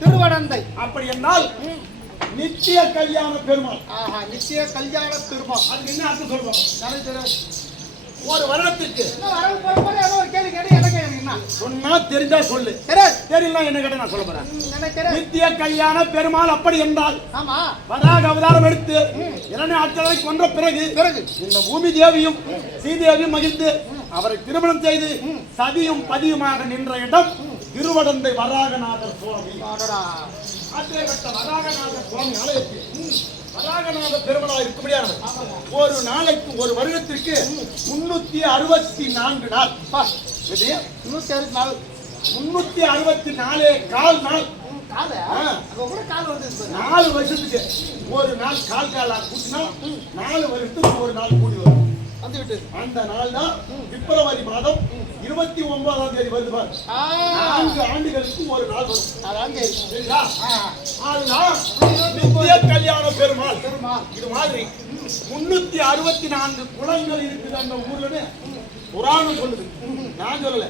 திருவடந்தை. அப்படி என்றால் நித்திய கல்யாண பெருமாள். நித்திய கல்யாண பெருமாள். அதுக்கு என்ன அர்த்தம் சொல்றோம்? ஒரு வருடத்துக்கு சொன்னா தெரிஞ்சா சொல்லு, தெரியல என்ன கேட்ட நான் சொல்ல போறேன். நித்திய கல்யாண பெருமாள் அப்படி என்றால் வராக அவதாரம் எடுத்து 2 ஆட்களை கொன்ற பிறகு இந்த பூமி தேவியும் ஸ்ரீதேவியும் மகிழ்ந்து அவரை திருமணம் செய்து சதியும் பதியுமாக நின்ற இடம் திருவடந்தை வராகநாதர் சுவாமி. வராகநாதர் சுவாமி ஆலயத்தில் வராகநாத பெருமளாக இருக்கும்படியான ஒரு நாளைக்கு ஒரு வருடத்திற்கு 364 நாள். 364 கால் நாள். 4 வருஷத்துக்கு ஒரு நாள் கால் காலா கூட்டினா 4 வருஷத்துக்கு ஒரு நாள் கூடி வரும். அந்த நாள் தான் பிப்ரவரி மாதம் 29ஆம் தேதி வருது. 4 ஆண்டுகளுக்கு ஒரு நாள் வரும். நித்திய கல்யாண பெருமாள். இது மாதிரி 364 குளங்கள் இருக்குது அந்த ஊர்ல புராணம் சொல்லுது, நான் சொல்லல.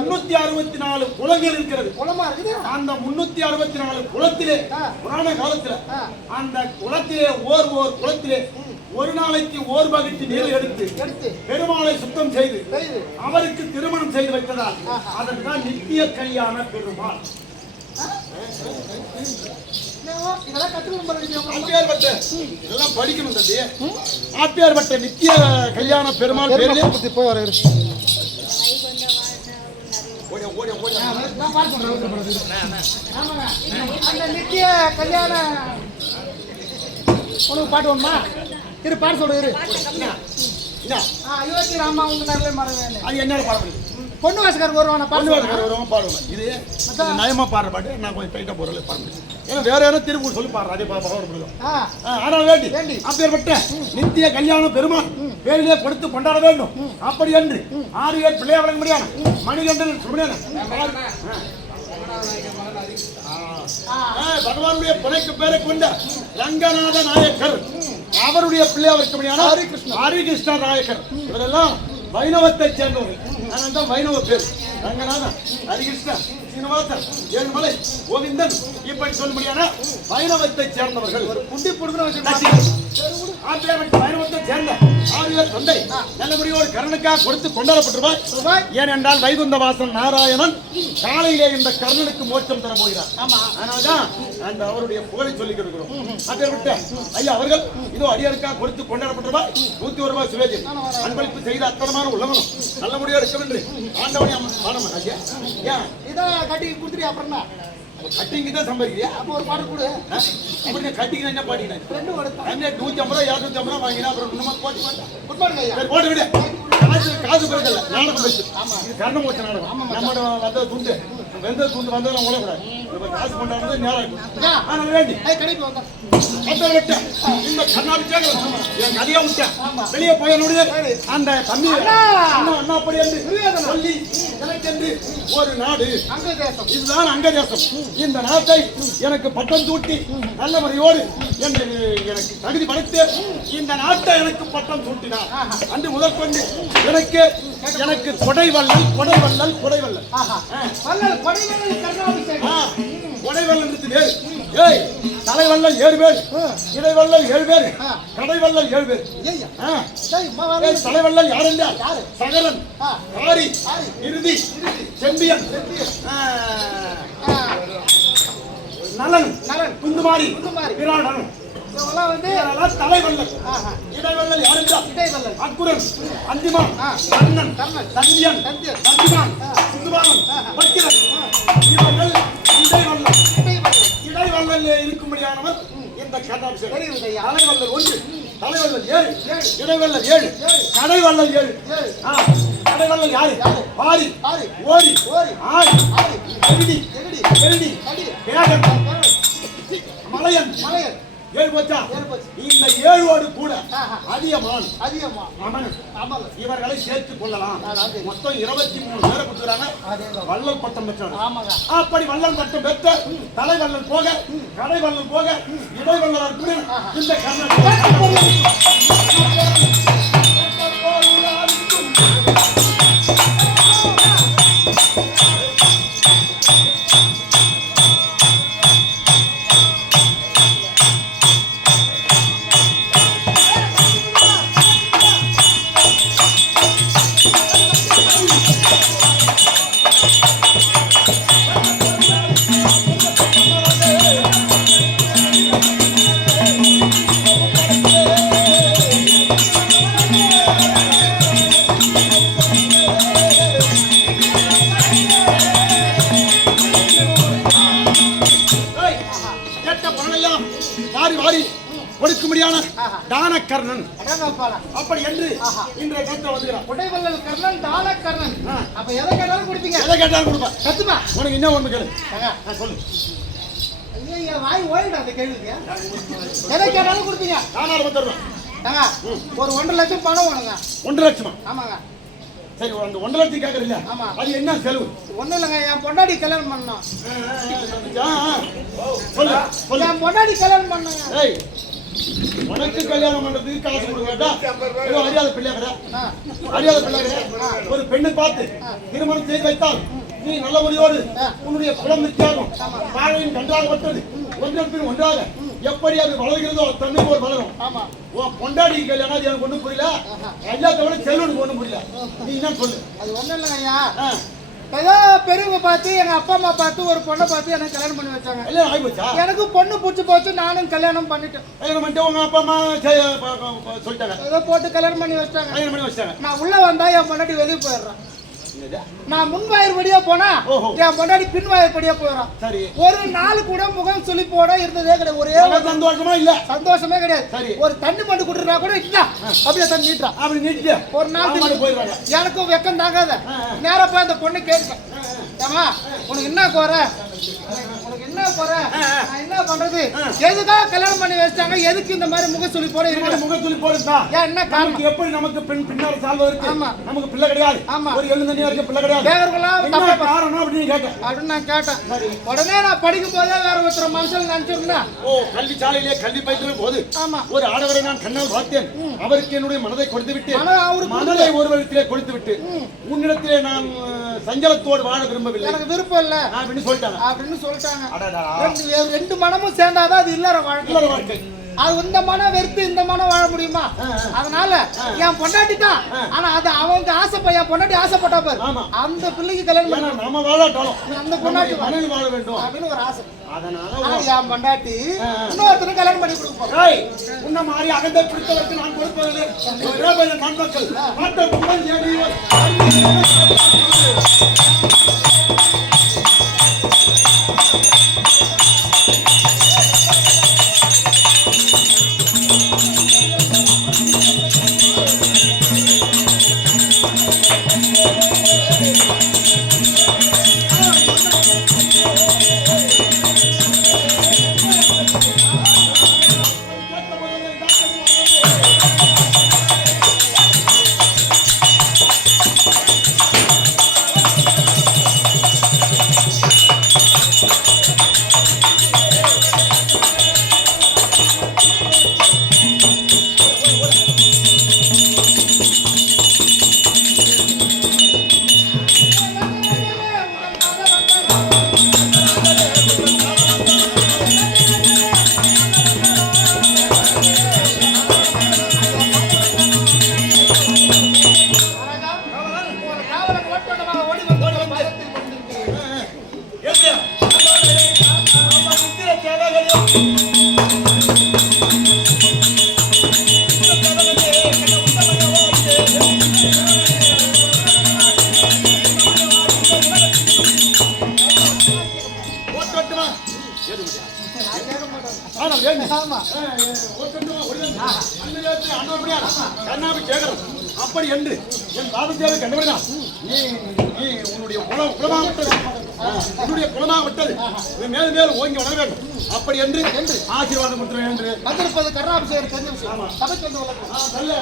364 குளங்கள் இருக்கிறது. அந்த 364 குளத்திலே புராண காலத்துல அந்த குளத்திலே ஓர் குளத்திலே ஒரு நாளைக்கு ஓர் பகுதி நீர் எடுத்து பெருமாளை சுத்தம் செய்து அவருக்கு திருமணம் செய்து வைத்ததால் அதற்கான நித்திய கல்யாண பெருமாள். இதெல்லாம் படிக்கணும் தம்பி. ஆப்பியார்பட்ட நித்திய கல்யாண பெருமாள் பேரிலே நித்திய கல்யாண உனக்கு பாட்டு வேணுமா? இரு பாட்டு சொல்றேன். அயோத்தி ராமா உங்க நல்ல மரம். அது என்ன பாட முடியும்? பொண்ணு வாசகர் வருவான பாடுவேன். இது நயமா பாடுற பாட்டு நான் கொஞ்சம் டைட்டா போறல பாட முடியும். ஏன்னா வேற யாரும் திருப்பூர் சொல்லி பாடுற அதே பாட முடியும். ஆனால் வேண்டி அப்பேற்பட்ட நித்திய கல்யாண பெருமாள் வேலையிலே கொடுத்து கொண்டாட வேண்டும். அப்படி என்று 6 பேர் பிள்ளைய வழங்க முடியாது. மணிகண்டன் பகவானுடைய புனைக்கு பேரை கொண்ட ரங்கநாத நாயக்கர் அவருடைய பிள்ளை அவருக்கு முடியான ஹரிகிருஷ்ண நாயக்கர். இவரெல்லாம் வைணவத்தை சேர்ந்தவர்கள். அதனால்தான் வைணவ பேர் ரங்கநாதன் ஹரிகிருஷ்ணன் சீனிவாசன், ஏழுமலை, கோவிந்தன் இப்படி சொல்ல முடியாத வைணவத்தை சேர்ந்தவர்கள். ஒரு குண்டி புடுக்குற வைணவத்தை சேர்ந்த ஆரியர் தந்தை நல்லபடியோடு கர்ணனுக்காக கொடுத்து கொண்டாடப்பட்டிருப்பார். ஏனென்றால் வைகுந்தவாசன் நாராயணன் காலையிலே இந்த கர்ணனுக்கு மோட்சம் தர போகிறார். அதனாலதான் அந்த அவருடைய புகழை சொல்லிக் கொடுக்கிறோம். அப்பேற்பட்ட ஐயா அவர்கள் இதோ அடியாருக்காக கொடுத்து கொண்டாடப்பட்டிருப்பார். 101 ரூபாய் சுவேஜி அன்பளிப்பு செய்த அத்தனமான உள்ளவனும் நல்லபடியோடு இருக்க வேண்டும். ஆண்டவனே பாடம் ஐயா ஏன் இதை கட்டி கொடுத்துட்டு அப்புறம் தான் கட்டிங்க தான் சம்பாதிக்கிறியா? அப்போ ஒரு பாட்டு கொடு. அப்படி கட்டிங்க என்ன பாடிக்கிறேன்? 250 150 வாங்கினா அப்புறம் இன்னும் போட்டு குட் மார்னிங் ஐயா. போட்டு விடு. காசு போயிடல நாடகம் போயிடுச்சு. இது கர்ணம் வச்ச நாடகம். நம்மட வந்த துண்டு வெந்த துண்டு வந்ததெல்லாம் ஓடக்கூடாது. காசு கொண்டாடுறது நேரம் ஆனால் வேண்டி கடைக்கு வந்தோம். இந்த கர்நாடக என் கதையா விட்டேன். வெளியே போய் அந்த தம்பி அண்ணா அப்படி என்று சொல்லி எனக்கென்று ஒரு நாடு இதுதான் அங்க தேசம். இந்த நாட்டை எனக்கு பட்டம் சூட்டி நல்ல முறையோடு என்று எனக்கு தகுதி படைத்து இந்த நாட்டை எனக்கு பட்டம் சூட்டினார். அன்று முதல் கொண்டு எனக்கு கொடைவல்லல் கொடைவல்லல் கொடைவல்லல் கொடைவல்லல் வேறு. ஏய் தலைவல்லல் 7 பேர், இடைவல்லல் 7 பேர், கடைவல்லல் 7 பேர். தலைவல்லல் யார் என்றால் சகலன், ஆரி, இறுதி, செம்பியன், நலன், குந்துமாரி, விராடன் தலைவல்லல். இடைவல்லல் யார் என்றால் அக்குரன், அந்திமான், கண்ணன், தந்தியன், தந்திமான், குந்துமான், பக்கிரன். இவர்கள் இடைவல்லல். இடைவல்லல் இருக்கும்படியானவர் இந்த கதாபிஷேகம். தலைவல்லல் 1, தலைவல்லல் 7, இடைவல்லல் 7, கடைவல்லல் 7. கடைவல்லல் யாரு? பாரி, ஓரி, ஆய், எரிடி, எரிடி, பேகன், மலையன் 7 போச்சா? இந்த 7ஓடு கூட அதியமான், அமன் இவர்களை சேர்த்துக் கொள்ளலாம். மொத்தம் 23 பேரை கொடுத்துறாங்க. வள்ளல் பட்டம் பெற்றாங்க. அப்படி வள்ளல் பட்டம் பெற்ற தலைவல்லல் போக, கடைவல்லல் போக, இடைவல்லல் கூட இந்த கொடுக்கும்படியான தானகர்ணன் அப்படி என்று இன்றைய கருத்தை வந்துகிறான். கொடைவல்லல் கர்ணன், தானகர்ணன். அப்ப எதை கேட்டாலும் கொடுப்பீங்க? எதை கேட்டாலும் கொடுப்பேன். கத்துமா உனக்கு என்ன ஒண்ணு கேளு. சொல்லு. ஐயா வாய் ஓடிடா அந்த கேள்விக்கு. எதை கேட்டாலும் கொடுப்பீங்க? தானால தருவேன். ஒரு 1.5 லட்சம் பணம் வேணுங்க. 1.5 லட்சமா? ஆமாங்க. சரி, அந்த 1.5 லட்சம் கேட்கறீங்க. ஆமா. அது என்ன செலவு? ஒண்ணும் இல்லைங்க, என் பொண்டாடி கல்யாணம் பண்ணோம். சொல்லு. என் பொண்டாடி கல்யாணம் பண்ணாங்க. ஏய், உனக்கு கல்யாணம் பண்றதுக்கு காசு கொடுக்க அறியாத பிள்ளைகிற ஒரு பெண்ணை பார்த்து திருமணம் செய்து வைத்தால் நீ நல்ல முறையோடு உன்னுடைய குலம் நிற்காகும். வாழையும் கன்றாகப்பட்டது ஒன்றன் பின் ஒன்றாக எப்படி அது வளர்கிறதோ தன்னை போல் வளரும். உன் பொண்டாடி கல்யாணம் அது எனக்கு ஒண்ணும் புரியல. எல்லாத்தோட செல்வனுக்கு ஒண்ணும் புரியல. நீ என்ன சொல்லு. அது ஒண்ணும் இல்லைங்க ஐயா, ஏதோ பெரியவங்க பார்த்து எங்க அப்பா அம்மா பார்த்து ஒரு பொண்ணை பார்த்து எனக்கு கல்யாணம் பண்ணி வச்சாங்க. கல்யாணம் ஆகி போச்சா? எனக்கு பொண்ணு பிடிச்சி போச்சு, நானும் கல்யாணம் பண்ணிட்டேன். கல்யாணம் பண்ணிட்டு உங்க அப்பா அம்மா சொல்லிட்டாங்க, ஏதோ போட்டு கல்யாணம் பண்ணி வச்சாங்க. கல்யாணம் பண்ணி வச்சாங்க. நான் உள்ள வந்தா என் பொண்டாட்டி வெளியே போயிடுறான். நான் முன்வாயிறு படியா போனா என் பொண்டாட்டி பின்வாயிறு படியா போயிடும். சரி, ஒரு நாள் கூட முகம் சுளிப்போட இருந்ததே கிடையாது. ஒரே சந்தோஷமா இல்ல, சந்தோஷமே கிடையாது. ஒரு தண்ணி மண்டு குடுறா கூட இல்ல, அப்படியே தண்ணி நீட்டுறான். அப்படி நீட்டு ஒரு நாள் போயிடுறாங்க. எனக்கும் வெக்கம் தாங்காத நேரா போய் அந்த பொண்ணு கேட்பேன், ஏமா உனக்கு என்ன குறை, உனக்கு என்ன குறை, நான் என்ன பண்றது, எதுக்காக கல்யாணம் பண்ணி வச்சாங்க, எதுக்கு இந்த மாதிரி முகசுலி போட இருக்கு? முகசுலி போடுதா ஏன் என்ன காரணம்? எப்படி நமக்கு பெண் பின்னால சால்வ இருக்கு, நமக்கு பிள்ளை கிடையாது, ஒரு எழுந்தனியா இருக்க பிள்ளை கிடையாது, என்ன காரணம் அப்படின்னு கேட்டேன். அப்படின்னு நான் கேட்டேன். உடனே நான் படிக்கும் போதே வேற ஒருத்தர் மனுஷன் நினைச்சிருந்தேன். ஓ, கல்வி சாலையிலே கல்வி பயிற்றும் போது ஒரு ஆடவரை நான் கண்ணால் பார்த்தேன். அவருக்கு என்னுடைய மனதை கொடுத்து விட்டு, மனதை ஒரு வருடத்திலே கொடுத்து விட்டு, உன்னிடத்திலே நான் சஞ்சலத்தோடு வாழ விரும்பவில்லை, எனக்கு விருப்பம் இல்ல அப்படின்னு சொல்லிட்டாங்க. அடடா. ரெண்டு மனமும் சேர்ந்தாதான் அது இல்லற வாழ்க்கை. அது இந்த மனம் வெறுத்து இந்த மனம் வாழ முடியுமா? அதனால என் பொண்டாட்டி தான், ஆனா அது அவங்க ஆசைப்பா பொண்டாட்டி ஆசைப்பட்டா பாரு, அந்த பிள்ளைக்கு கல்யாணம் பண்ண நம்ம வாழாட்டோம், அந்த பொண்டாட்டி மனைவி வாழ வேண்டும் அப்படின்னு ஒரு ஆசை. அதனால என் பொண்டாட்டி இன்னொருத்தரும் கல்யாணம் பண்ணி கொடுப்போம். உன்ன மாதிரி அகந்தை பிடித்தவருக்கு நான் கொடுப்பதில்லை. நண்பர்கள் அப்படி என்று என் பாதத்தேவை கண்டுபிடினான். நீ உன்னுடைய குலமாக விட்டது மேலும் மேலும் ஓங்கி வளர வேண்டும். அப்படி என்று ஆசீர்வாதம் கொடுத்துறேன் என்று வந்திருப்பது கருணாபிஷேகம் தெரிஞ்ச விஷயம். சபைக்கு வந்து நல்ல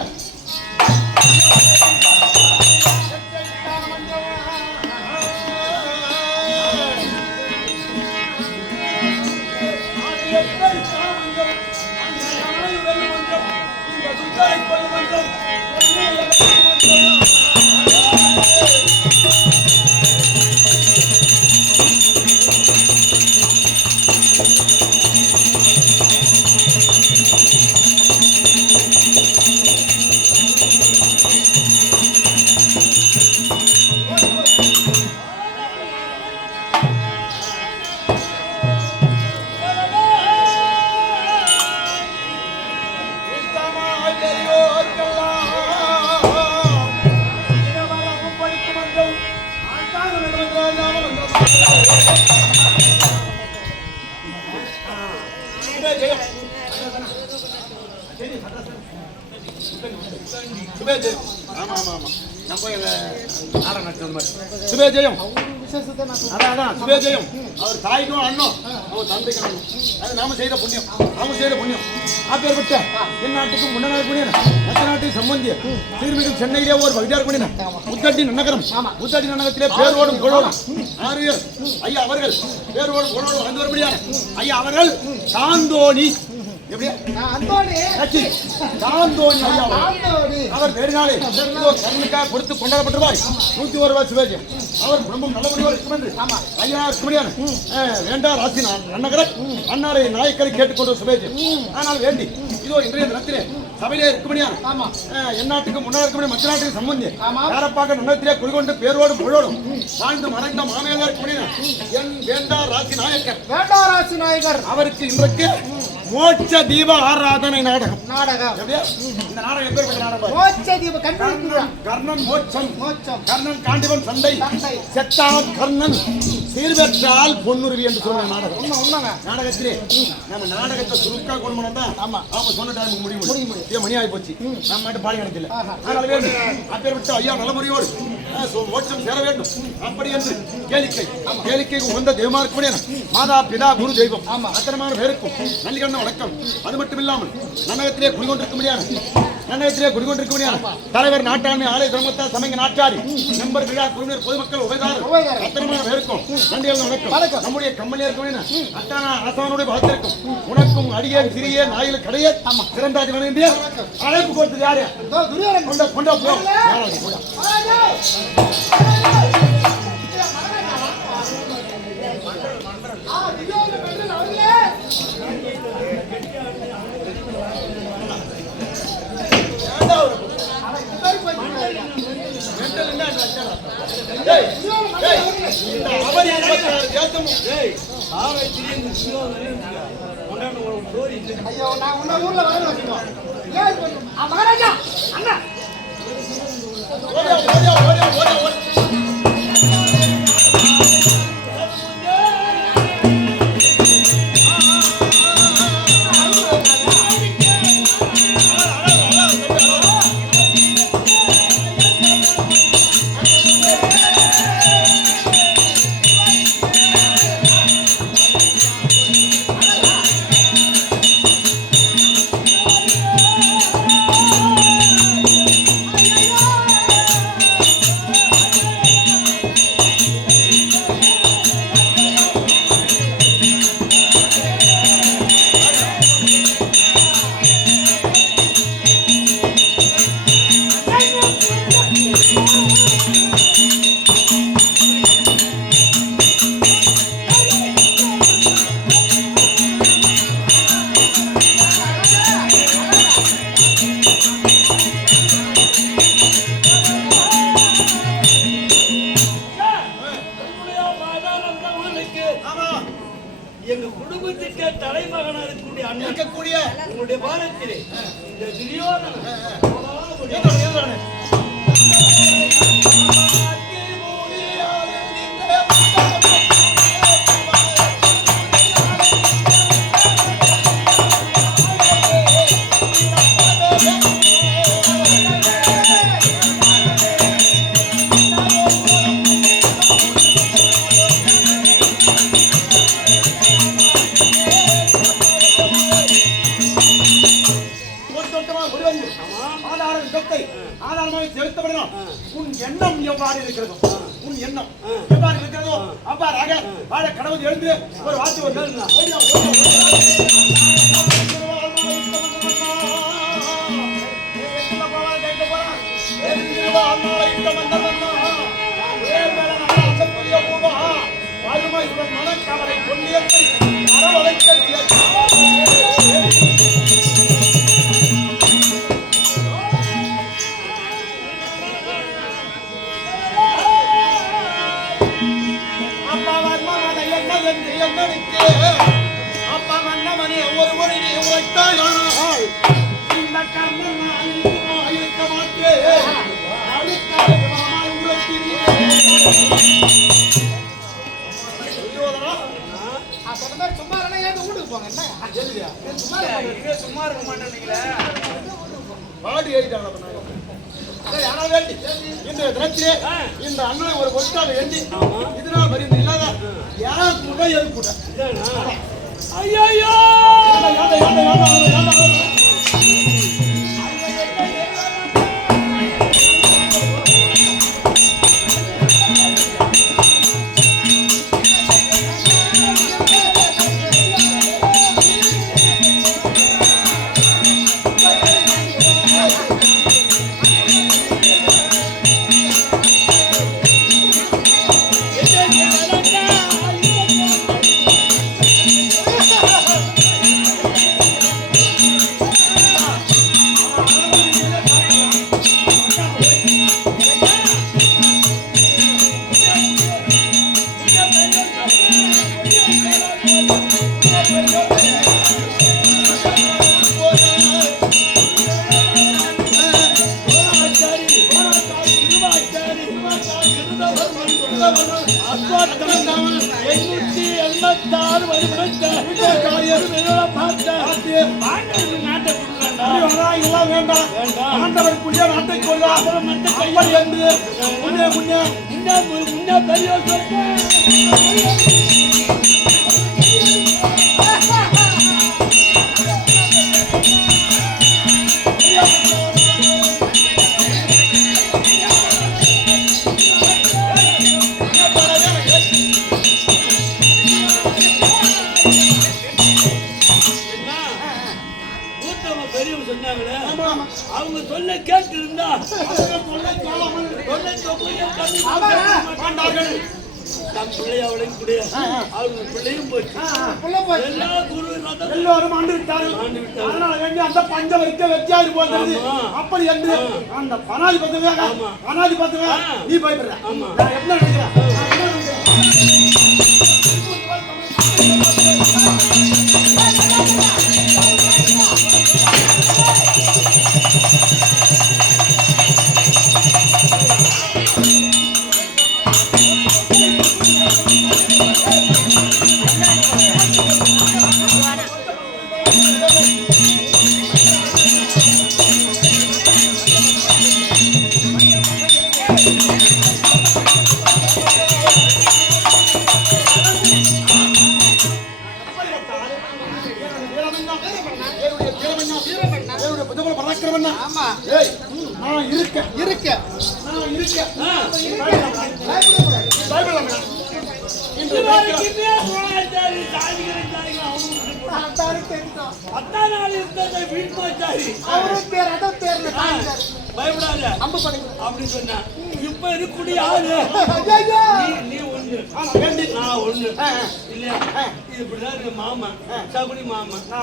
சுபேஜயம். அதான் சுபேஜயம். அவர் தாய்க்கும் அண்ணன், அவர் தந்தைக்கும் அண்ணன். அது நாம செய்த புண்ணியம், அவங்க செய்த புண்ணியம். அப்பேற்பட்ட என் நாட்டுக்கும் முன்னாள் புண்ணியம், மற்ற நாட்டுக்கு சம்பந்திய சீர்மிகும் சென்னையிலே ஒரு பகுதியாக புண்ணியம். முத்தட்டி நகரம், முத்தட்டி நகரத்திலே பேரோடும் புகழோடும் 6 பேர் ஐயா அவர்கள் பேரோடும் புகழோடும் வந்து வரும்படியான ஐயா அவர்கள் சாந்தோணி. அவர் வேடினாலே கருணுக்காக கொடுத்து கொண்டாடப்பட்டிருவார். 101 ரூபாய் சுபேஜம். அவர் குடும்பம் நல்லபடியோடு இருக்கும் என்று ஐயா இருக்கும்படியான வேண்டா ராசி நன்னகர அன்னாரை நாயக்கரை கேட்டுக்கொண்டு சுபேஜம். ஆனால் வேண்டி இதோ இன்றைய தினத்திலே சபையிலே இருக்கும்படியான என் நாட்டுக்கு முன்னாள் இருக்கும்படி மற்ற நாட்டுக்கு சம்பந்தி யாரப்பாக்க நன்னத்திலே குடிகொண்டு பேரோடும் புகழோடும் வாழ்ந்து மறைந்த மாமையாக இருக்கும்படியான என் வேண்டா ராசி நாயக்கர் அவருக்கு இன்றைக்கு மோட்ச தீப ஆராதனை நாடகம். இந்த நாடகம் எப்பேற்பட்ட நாடகம்? மோட்ச தீப கர்ணன் மோட்சம், கர்ணன் காண்டிவன் சண்டை, செத்தால் கர்ணன் சீர்பெற்றால் பொன்னுருவி என்று சொல்ற நாடகம். நாடகத்திலே நம்ம நாடகத்தை சுருக்கா கொண்டு தான் அவங்க சொன்ன டைமுக்கு முடியும். மணி ஆகி போச்சு, நம்ம மட்டும் பாடி நடத்தில. அதனால வேண்டும் அப்பேற்பட்ட ஐயா நலமுறையோடு மோட்சம் சேர வேண்டும். அப்படி என்று கேளிக்கைக்கு உகந்த தெய்வமா இருக்க மாதா பிதா குரு தெய்வம் அத்தனமான பேருக்கும் நல்ல வணக்கம். அது மட்டும் இல்லாமல் நன்னகத்திலே குடிகொண்டிருக்க முடியாது தலைவர் நாட்டாண்மை ஆலய கிராமத்தார் சமங்க நாட்டாரி நண்பர் விழா குழுவினர் பொதுமக்கள் உபயதாரர் அத்தனமான பேருக்கும் நன்றி வணக்கம். நம்முடைய கம்பெனியா இருக்க அத்தான ஆசானுடைய பகத்திற்கும் உனக்கும் அடியே சிறிய நாயில் கடையே சிறந்தாதி வேண்டிய அழைப்பு கொடுத்தது யாரு? கொண்ட ஐயோ நான் உன்ன ஊர்ல வரணும் வச்சுக்கோ. மகாராஜா அண்ணா ஓடியா ஓடியா ஓடியா ஓடியா ஓடியா. எங்க குடும்பத்துக்கு தலைமகனா இருக்கக்கூடிய அண்ணன் இருக்கக்கூடிய உங்களுடைய பாலத்திலே இந்த துரியோதனன் ஆதாரமாக செலுத்தப்படணும். உன் எண்ணம் எவ்வாறு இருக்கிறதோ உன் எண்ணம் எவ்வாறு இருக்கிறதோ அவ்வாறாக வாழ கடவுள் எழுந்து ஒரு வார்த்தை மனக்கவலை கொண்டியத்தை அரவழைக்க அப்பா மன்னவனே ஒரு மொழியை உரைத்தாயானால் இந்த கர்மனால் இருக்க மாட்டேன் சும்மா வீட்டுக்கு போங்க. என்ன சும்மா இருக்க மாட்டேங்களே பாடி ஏறிட்டாங்க. இந்த தினத்திலே இந்த அண்ணன் ஒரு பொருட்டாக எண்ணி இதனால் வரி இல்லாத யார் கூட எழுக்கூட ஐயோ ஆண்டவருக்குள்ளே நாட்டை கொள்ள என்று முன்னே முன்னே முன்னே பெரிய அவங்க சொல்ல கேட்டு இருந்தா நம் பிள்ளை அவளையும் கூட அவங்க பிள்ளையும் போச்சு எல்லோரும் ஆண்டு விட்டார்கள். அதனால வேண்டி அந்த பஞ்ச வைக்க வெற்றியாரு போன்றது அப்படி என்று அந்த பனாதிபதியாக நீ பயப்படுற. நான் என்ன நினைக்கிறேன் ஆமா ஏய் நான் இருக்க பயப்படலாம் இந்த பயப்படாத அப்படின்னு சொன்ன இப்ப இருக்கக்கூடிய ஆளு நீ ஒண்ணு நான் ஒண்ணு இல்லையா இது இப்படிதான் இருக்கு மாமா சகுனி மாமா நான்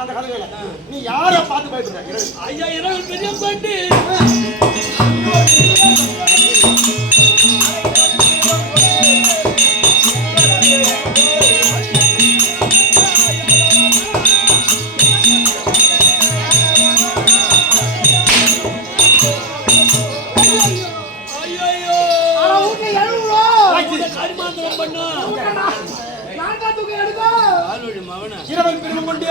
அந்த கதையில நீ யார பார்த்து பயப்படுற ஐயா இரவு பெரிய பாட்டு இரவல் பெருமம் கொண்டு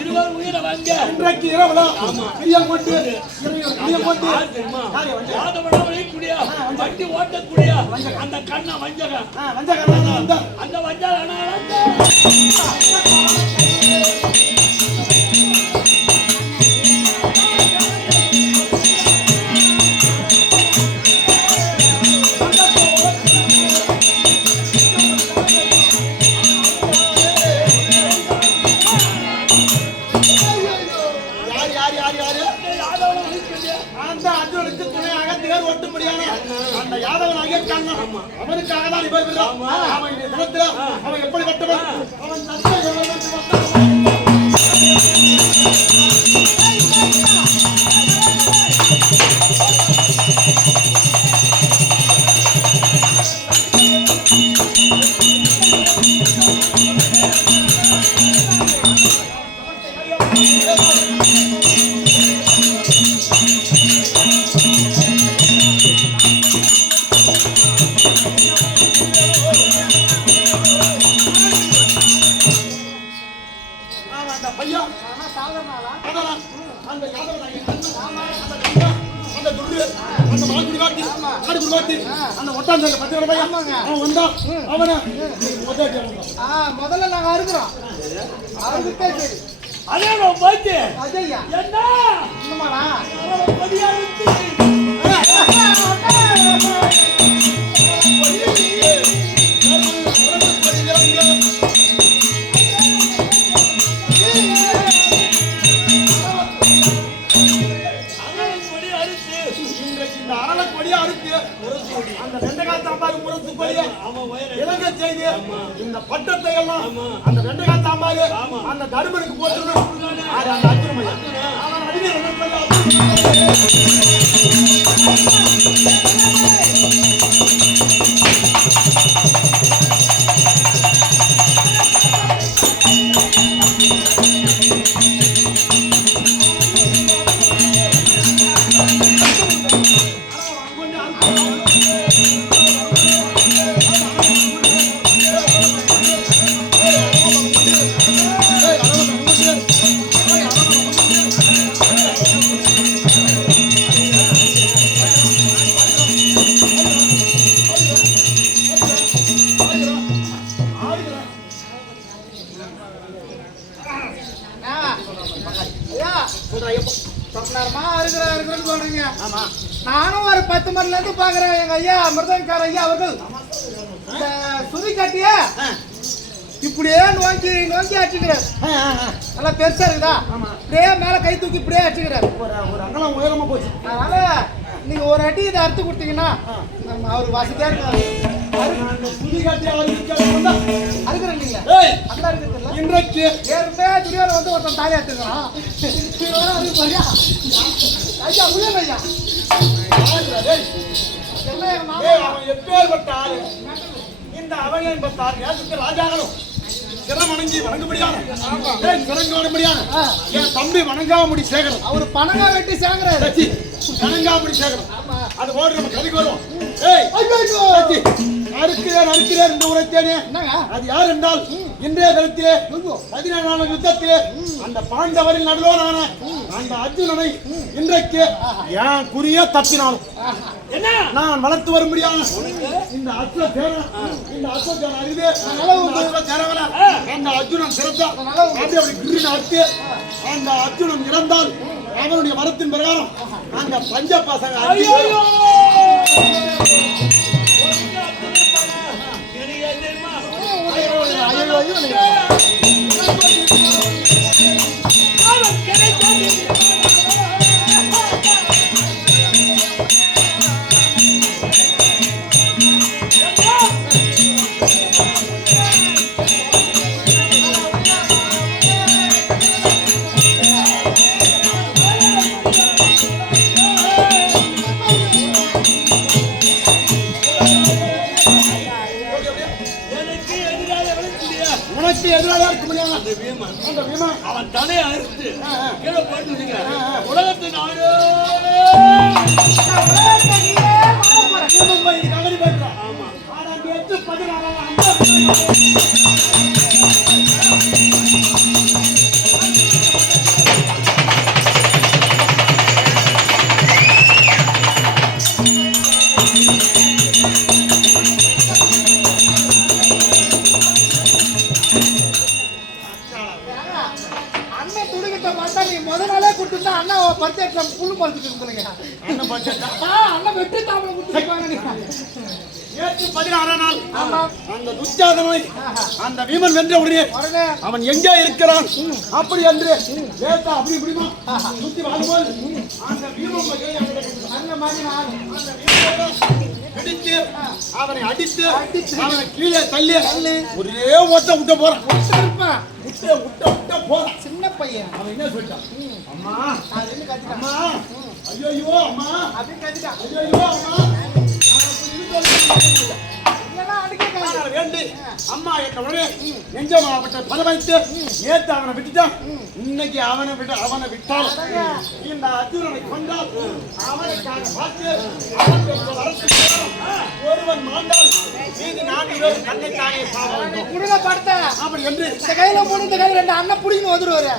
இருவர் உயிர வாங்க இன்றைக்கு இரவுல பிரியம் கொண்டு பிரியம் கொண்டு கூடிய வண்டி ஓட்டக்கூடிய அந்த கண்ணா வஞ்சக அந்த வஞ்சக அந்த யாதவனாகிய கண்ணன் அவனுக்காக தான் நிபந்தனை அவன் இந்த தினத்துல அவன் எப்படி வட்டவன் அவன் முதல்ல நாங்க அறுக்கிறோம் அவருக்கு அதே பாத்து அதையா என்ன இன்னுமாடா இந்த பட்டத்தை எல்லாம் அந்த வெண்டைக்காய் சாம்பாரு அந்த தருமனுக்கு போட்டுருணும் அந்த அச்சுமையா நானும் ஒரு 10 மணில இருந்து பாக்குறேன் எங்க ஐயா மிருதங்கார ஐயா அவர்கள் சுதி காட்டிய இப்படியே நோக்கி நோக்கி அடிச்சுக்கிறார். நல்லா பெருசா இருக்குதா இப்படியே மேல கை தூக்கி இப்படியே அடிச்சுக்கிறார். ஒரு அங்கலம் உயரமா போச்சு. அதனால நீங்க ஒரு அடி இதை அறுத்து கொடுத்தீங்கன்னா அவருக்கு வசதியா இருக்காரு. சுதி காட்டி அறுக்கிறேன் இல்லைங்களா அதெல்லாம் இருக்குதுல்ல இன்றைக்கு ஏற்கனவே துணியோட வந்து ஒருத்தன் தாலி எடுத்துக்கிறான். ஐயா உயர் ஐயா அவன் எப்பேற்பட்ட ஆளு இந்த அவன் என்பதால் நேரத்துக்கு ராஜாகளும் சிரமணங்கி வணங்கும்படியான என் தம்பி வணங்காமுடி சேகரம் அவரு பணங்கா வெட்டி சேகரம் வணங்காமுடி சேகரம் அது போட்டு நம்ம கதைக்கு வருவோம். அறுக்கிறேன் என்று உரைத்தேனே. அது யார் என்றால் இன்றைய தினத்திலே 17ஆம் யுத்தத்திலே அந்த பாண்டவரின் நடுவோனான அந்த அர்ஜுனனை இன்றைக்கு என் குறிய தப்பினாலும் நான் வளர்த்து வர முடியாது. இந்த அஸ்வத்தேனா அறிவே அந்த அர்ஜுனன் சிறந்தா அறுத்து அந்த அர்ஜுனன் இறந்தால் அவனுடைய வரத்தின் பிரகாரம் அந்த பஞ்ச பசங்க எதிராக இருக்க முடியாது. அந்த பீமன் அவன் தலையை அறுத்து கீழே போட்டு உலகத்து நாடு கவனி பண்றான். ஆமா ஆனா 16 முதல் நாளே கொடுத்துட்டா அண்ணா பர்ச்சேஸ் புல்லு பறிச்சுட்டு சொல்லுங்க. அண்ணன் பட்ஜெட்டா அண்ணன் வெற்றி தாமலை கொடுத்துருக்காங்க. 16 நாள் அந்த துச்சாதனை அந்த வீமன் வென்ற உடனே அவன் எங்கே இருக்கிறான் அப்படி என்று ஏத்தா அப்படி இப்படிமா சுத்தி வாங்கும்போது அந்த வீமன் அந்த மாதிரி பிடித்து அவனை அடித்து அவனை கீழே தள்ளி ஒரே ஓட்ட விட்ட போறான். விட்ட போறான். சின்ன பையன் அவன் என்ன சொல்லிட்டான்? அம்மா அம்மா ஐயோ அம்மா அப்படின்னு கத்திட்டான். ஐயோ அம்மா வேண்டி அம்மா உடனே நெஞ்சமாவட்ட பல வைத்து நேற்று அவனை விட்டுட்டான். இன்னைக்கு அவனை விட்டால் இந்த அர்ஜுனனை கொண்டால் அவனுக்காக பார்த்து ஒருவன் மாண்டால் மீதி 4 பேர் கண்ணைக்காக குடுங்க படுத்த அப்படி என்று இந்த கையில மூணு இந்த கையில 2 அண்ணன் புடிங்கன்னு வந்துருவாரு.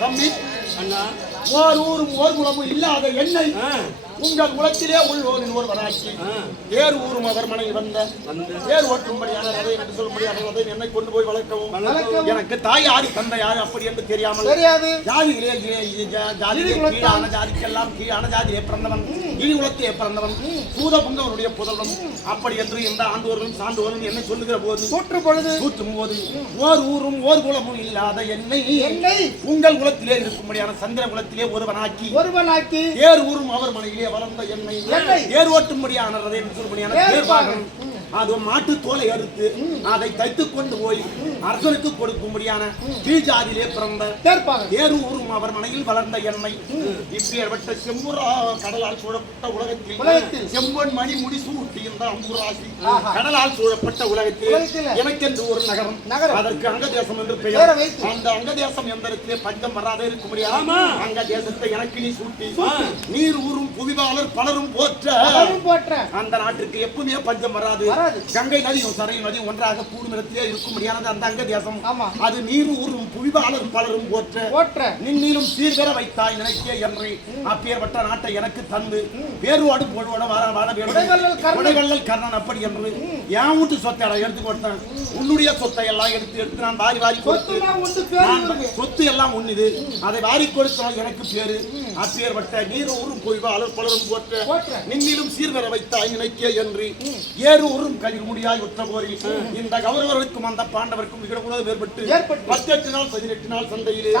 தம்பி அண்ணா ஓர் ஊரும் ஓர் குலமும் இல்லாத என்னை உங்கள் குலத்திலே உள்ளோரின் ஒருவராக்கி வேறு ஊரும் அவர் மனையில் வந்த வேறு ஓட்டும்படியான அதை என்று சொல்லும்படியான அதை என்னை கொண்டு போய் வளர்க்கவும் எனக்கு தாய் யாரு தந்தை யாரு அப்படி என்று தெரியாமல் ஜாதிகளே கீழான ஜாதிக்கெல்லாம் கீழான ஜாதியை பிறந்தவன் இனி குலத்தையே பிறந்தவன் பூத புங்கவனுடைய புதல்வன் அப்படி என்று இந்த ஆண்டோர்களும் சான்றோர்களும் என்னை சொல்லுகிற போது சூற்றும் போது ஓர் ஊரும் ஓர் குலமும் இல்லாத என்னை உங்கள் குலத்திலே இருக்கும்படியான சந்திர குலத்திலே ஒருவனாக்கி ஏர் ஊரும் அவர் மனையிலே வளர்ந்த என்னை ஏர் ஓட்டும்படியானதை என்று சொல்லும்படியான அது மாட்டு தோலை அறுத்து அதை தைத்துக் கொண்டு போய் அரசனுக்கு கொடுக்கும்படியான கீழ்ஜாதியிலே பிறந்த ஏறு ஊரும் அவர் மனையில் வளர்ந்த எண்ணெய் இப்பேற்பட்ட செம்புரா கடலால் சூழப்பட்ட உலகத்தில் செம்பொன் மணி முடி சூட்டியிருந்த அம்புராசி கடலால் சூழப்பட்ட உலகத்தில் எனக்கென்று ஒரு நகரம் அதற்கு அங்கதேசம் என்று பெயர் அந்த அங்கதேசம் எந்திரத்திலே பஞ்சம் வராத இருக்கும்படியான அங்க தேசத்தை எனக்கு நீ சூட்டி நீர் ஊரும் புவிவாளர் பலரும் போற்ற அந்த நாட்டுக்கு எப்பவுமே பஞ்சம் வராது கங்கை நதியும் சரை நதியும் ஒன்றாக கூடும் இடத்திலே இருக்கும்படியானது அந்த அங்க தேசம் அது நீர் ஊரும் புவிவாளர் பலரும் போற்ற நின்னிலும் சீர்பெற வைத்தாய் நினைக்க என்று அப்பேற்பட்ட நாட்டை எனக்கு தந்து வேறுவாடு போடுவோட வாழ வேண்டும் கர்ணன் அப்படி என்று என் வீட்டு சொத்தை எடுத்து கொடுத்தேன் உன்னுடைய சொத்தை எல்லாம் எடுத்து நான் வாரி கொடுத்து சொத்து எல்லாம் உன்னிது அதை வாரி கொடுத்தால் எனக்கு பேரு அப்பேற்பட்ட நீர் ஊரும் புவிவாளர் பலரும் போற்ற நின்னிலும் சீர்பெற வைத்தாய் நினைக்க என்று ஏறு ஊரும் கழிவு முடியாய் உற்ற போரில் இந்த கௌரவர்களுக்கும் அந்த பாண்டவருக்கும் விகடமுடன் ஏற்பட்டு 18 நாள் 18 நாள் சந்தையிலே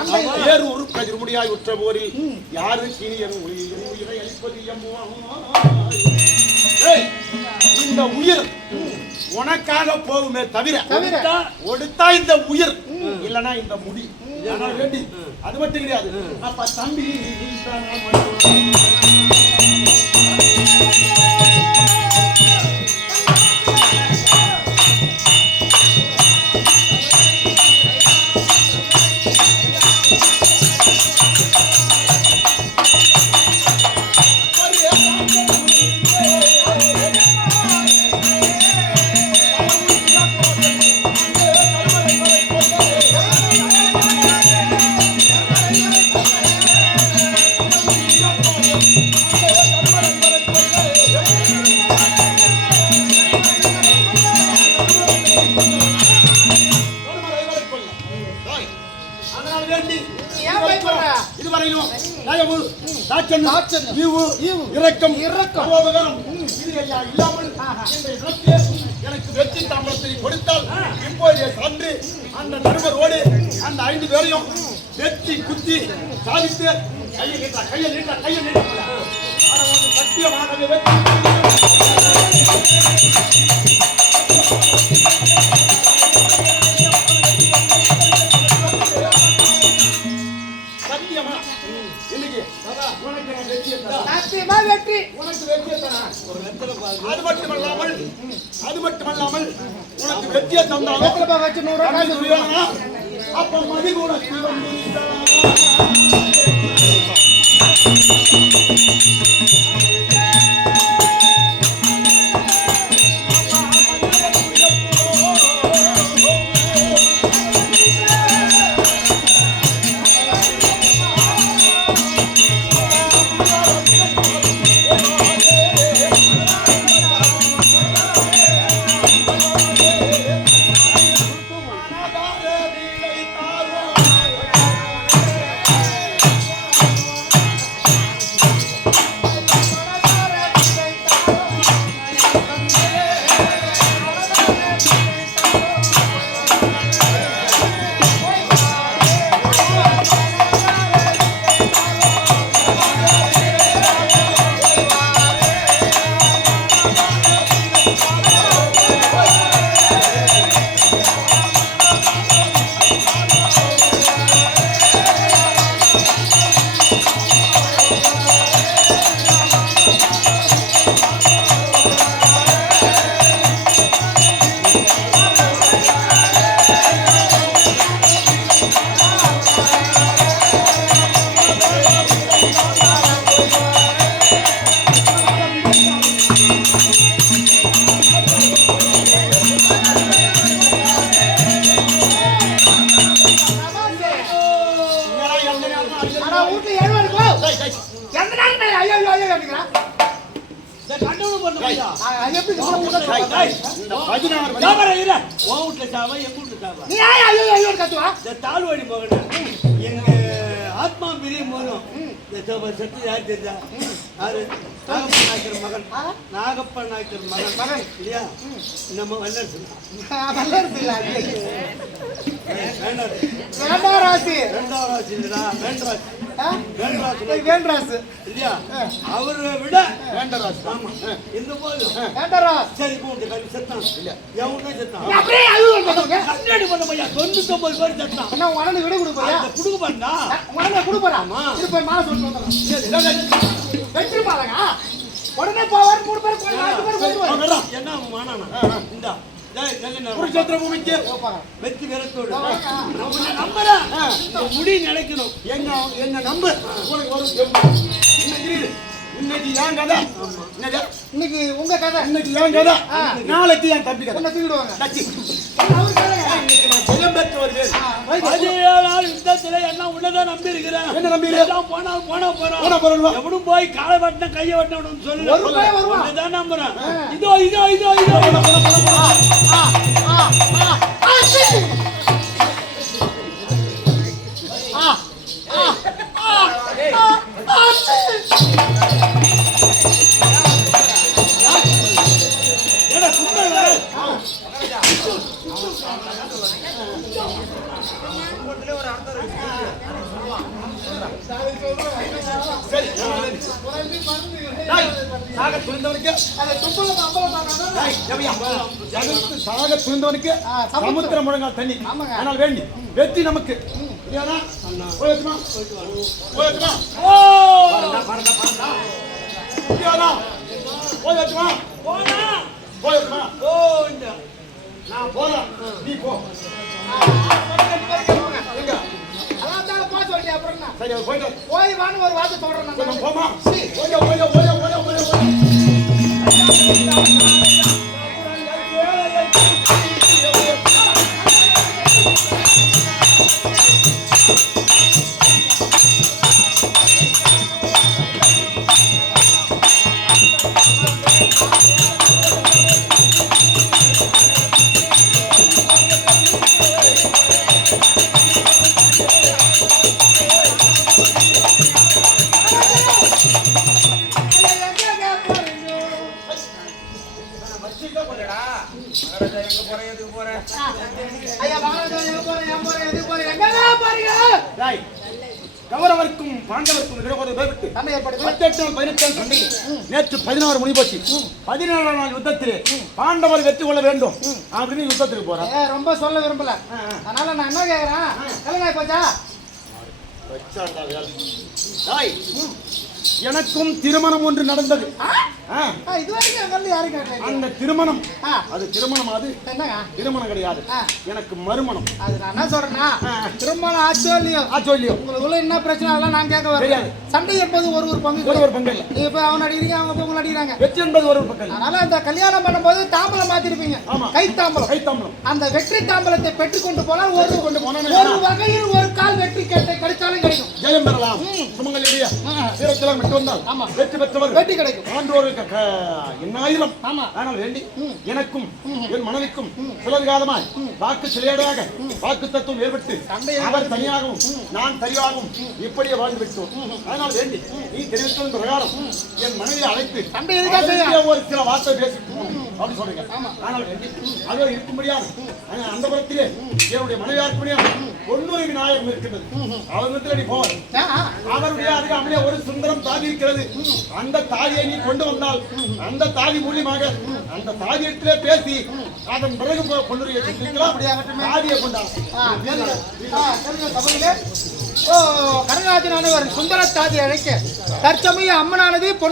ஏறு ஒரு கழிவு முடியாய் உற்ற போரில் யாரு கிணியன் உயிரை அளிப்பது இந்த உயிர் உனக்காக போகுமே தவிர ஒடுத்தா இந்த உயிர் இல்லனா இந்த முடி வேண்டி அது மட்டும் கிடையாது அப்ப தம்பி எனக்கு வெற்றி தாம்பரத்தை கொடுத்தால் இப்போதைய சான்று அந்த நடுவரோடு அந்த 5 பேரையும் வெற்றி குத்தி சாதித்து கையை நீட்ட சத்தியமாகவே அது மட்டுமல்லாமல் உனக்கு வெற்றியை தந்தாலும் அப்ப மதி கூட வீட்டுல 7 மணிக்கு டேய், டேய். எந்த நேரம் நான் ஐயோ ஐயோ ஐயோ அப்படிங்கிறான். இந்த கண்டவனும் பண்ண முடியா? அது எப்படி சொல்ல முடியும்? டேய், இந்த 16 மணி சாவரா இரு. உன் வீட்டுல சாவா, எங்க வீட்டுல சாவா? நீ ஏன் ஐயோ ஐயோ கத்துவா? இந்த தாழ்வாடி மகன் எங்க ஆத்மா பிரியும் போதும் இந்த சத்து யார் தெரிஞ்சா? யாரு? நாகப்ப நாயக்கர் மகன். நாகப்ப நாயக்கர் மகன் இல்லையா? நம்ம வல்லரசு. வல்லரசு இல்ல, அது. வேண்டாம். வேண்டாராசி. ரெண்டாவது ராசி இல்லடா, வேண்டராசி. ஆ? வேண்டராசி வேண்டராசு. இல்லையா? அவரை விட வேண்டராசு. ஆமா இந்த போதும் வேண்டராஸ். சரி இப்போ உங்க கல்வி செத்தான் இல்ல என் உடனே செத்தான் நீ அப்படியே ஐயோ கத்துவங்க. கண்ணாடி பண்ண பையன் 99 பேர் செத்தான் என்ன உங்க அண்ணனுக்கு விட கொடுப்பறியா? அந்த குடுக்க பண்ணா உங்க அண்ணன் கொடுப்பறாமா? இது போய் மாலை சொல்லிட்டு வந்துறேன். வெற்றி மாலைங்க. உடனே போவார் 3 பேர் போய் 4 பேர் போடுவார். என்ன அவன் மானானா இந்தா டேய் நல்ல குருச்சேத்திர பூமிக்கு வெற்றி விரத்தோடு நம்ம நம்பறா இந்த முடி நினைக்கணும் என்ன நம்பு. உனக்கு வரும் இன்னைக்கு ஏன் கதை? என்னது? இன்னைக்கு உங்க கதை. இன்னைக்கு ஏன் கதை? நாளைக்கு என் தம்பி கதை. உன்னை தூக்கிடுவாங்க. தச்சி. அவர் கதைங்க. இன்னைக்கு நான் ஜெயம் பெற்று வருவேன். 17 நாள் யுத்தத்துல என்ன உன்னதான் நம்பி இருக்கிறேன் என்ன நம்பிரு? எல்லாம் போனா போறோம் போனா போறோம். எவனும் போய் காலை வட்டின கையை வட்டினவனு சொல்லு ஒரு பையன் வருவான். உன்னதான் நம்புறேன் இதோ இதோ இதோ இதோ ஏடா சுத்தல சரி. டேய், சாக துணிந்தவனுக்கு அதை துப்புல அம்பல பார்க்கறதா? டேய், ஜெபியா. ஜகத்து சாக துணிந்தவனுக்கு சமுத்திரம் முழங்கால் தண்ணி. ஆமாங்க. ஆனால் வேண்டி வெற்றி நமக்கு. இல்லையாடா? போயட்டுமா? போயட்டுமா? ஓ பாருடா. இல்லையாடா? போயட்டுமா? போனா போயட்டுமா? ஓ இந்த நான் போறேன். நீ போ. எங்க? அதான் தான் போ சொல்லிட்டே அப்புறம் என்ன? சரி, அவர் போயிட்டு வா. போய் வான்னு ஒரு வார்த்தை சொல்றேன் நான். கொஞ்சம் போமா. ஓய்யா, ஓய்யா, ஓய்யா, ஓய்யா, ஓய்யா, ஓய்யா. ஐயா மகாராஜா எங்க போறேன் எங்க போறேன் எது போறேன் எங்க போறீங்க? டேய், கௌரவருக்கும் பாண்டவருக்கும் விரோத வேறுபட்டு சண்டை ஏற்படுது. 18 நாள் 18 நாள் சண்டையில் நேற்று 16 மணி போச்சு. 17 நாள் யுத்தத்திலே பாண்டவர் வெற்றி கொள்ள வேண்டும் அப்படின்னு யுத்தத்துக்கு போறான். ரொம்ப சொல்ல விரும்பல. அதனால நான் என்ன கேக்குறேன்? கல்யாணம் ஆயி போச்சா? டேய், எனக்கும் திருமணம் ஒன்று நடந்தது. இது வரைக்கும் எங்க இருந்து யாரும் கேட்கல. அந்த திருமணம் அது திருமணம் அது என்னங்க? திருமணம் கிடையாது, எனக்கு மறுமணம். அது நான் என்ன சொல்றேன்னா, திருமணம் ஆச்சோ இல்லையோ, ஆச்சோ இல்லையோ, உங்களுக்குள்ள என்ன பிரச்சனை அதெல்லாம் நான் கேட்க வரேன். சண்டை என்பது ஒரு பங்கு. ஒரு பங்கு இல்ல. நீங்க போய் அவன் அடிக்கிறீங்க, அவங்க போய் உங்களை அடிக்கிறாங்க. வெற்றி என்பது ஒரு பக்கம். அதனால அந்த கல்யாணம் பண்ணும்போது தாம்பலம் மாத்திருப்பீங்க. கை தாம்பலம். கை தாம்பலம். அந்த வெற்றி தாம்பலத்தை பெற்றுக்கொண்டு போனால் ஒரு வகையில் ஒரு கால் வெற்றி கிடைச்சாலும் கிடைக்கும். ஜெயம் பெறலாம். சுமங்கலியுடைய வீரத்திலம் விட்டு வந்தால் வெற்றி பெற்றவர் வெற்றி கிடைக்கும். ஆண்டோருக்கு எண்ணாயிரம். ஆனால் வேண்டி எனக்கும் என் மனைவிக்கும் சிலகாலமாய் வாக்கு சிலையடையாக வாக்கு தத்துவம் ஏற்பட்டு அவர் தனியாகவும் நான் தனியாகவும் இப்படியே வாழ்ந்து விட்டோம். அதனால் வேண்டி நீ தெரிவித்த பிரகாரம் என் மனைவியை அழைத்து ஒரு சில வார்த்தை பேசி அப்படி சொல்றீங்க. ஆனால் வேண்டி அதோ இருக்க முடியாது. அந்த புறத்திலே என்னுடைய மனைவியா இருக்க முடியாது. ஒன்னொரு விநாயகம் இருக்கின்றது. அவர்களிடத்தில் நீ போவார். அவருடைய அருகாமலே ஒரு சுந்தரம் தாதி இருக்கிறது. அந்த தாதியை நீ கொண்டு வந்தால் அந்த தாதி மூலியமாக அந்த தாதியத்திலே பேசி அதன் பிறகு கொண்டு தாதியை கொண்டாங்க. கனகராஜனானவர் சுந்தர தாதி அழைக்க தற்சமய அம்மனானது பொண்ணு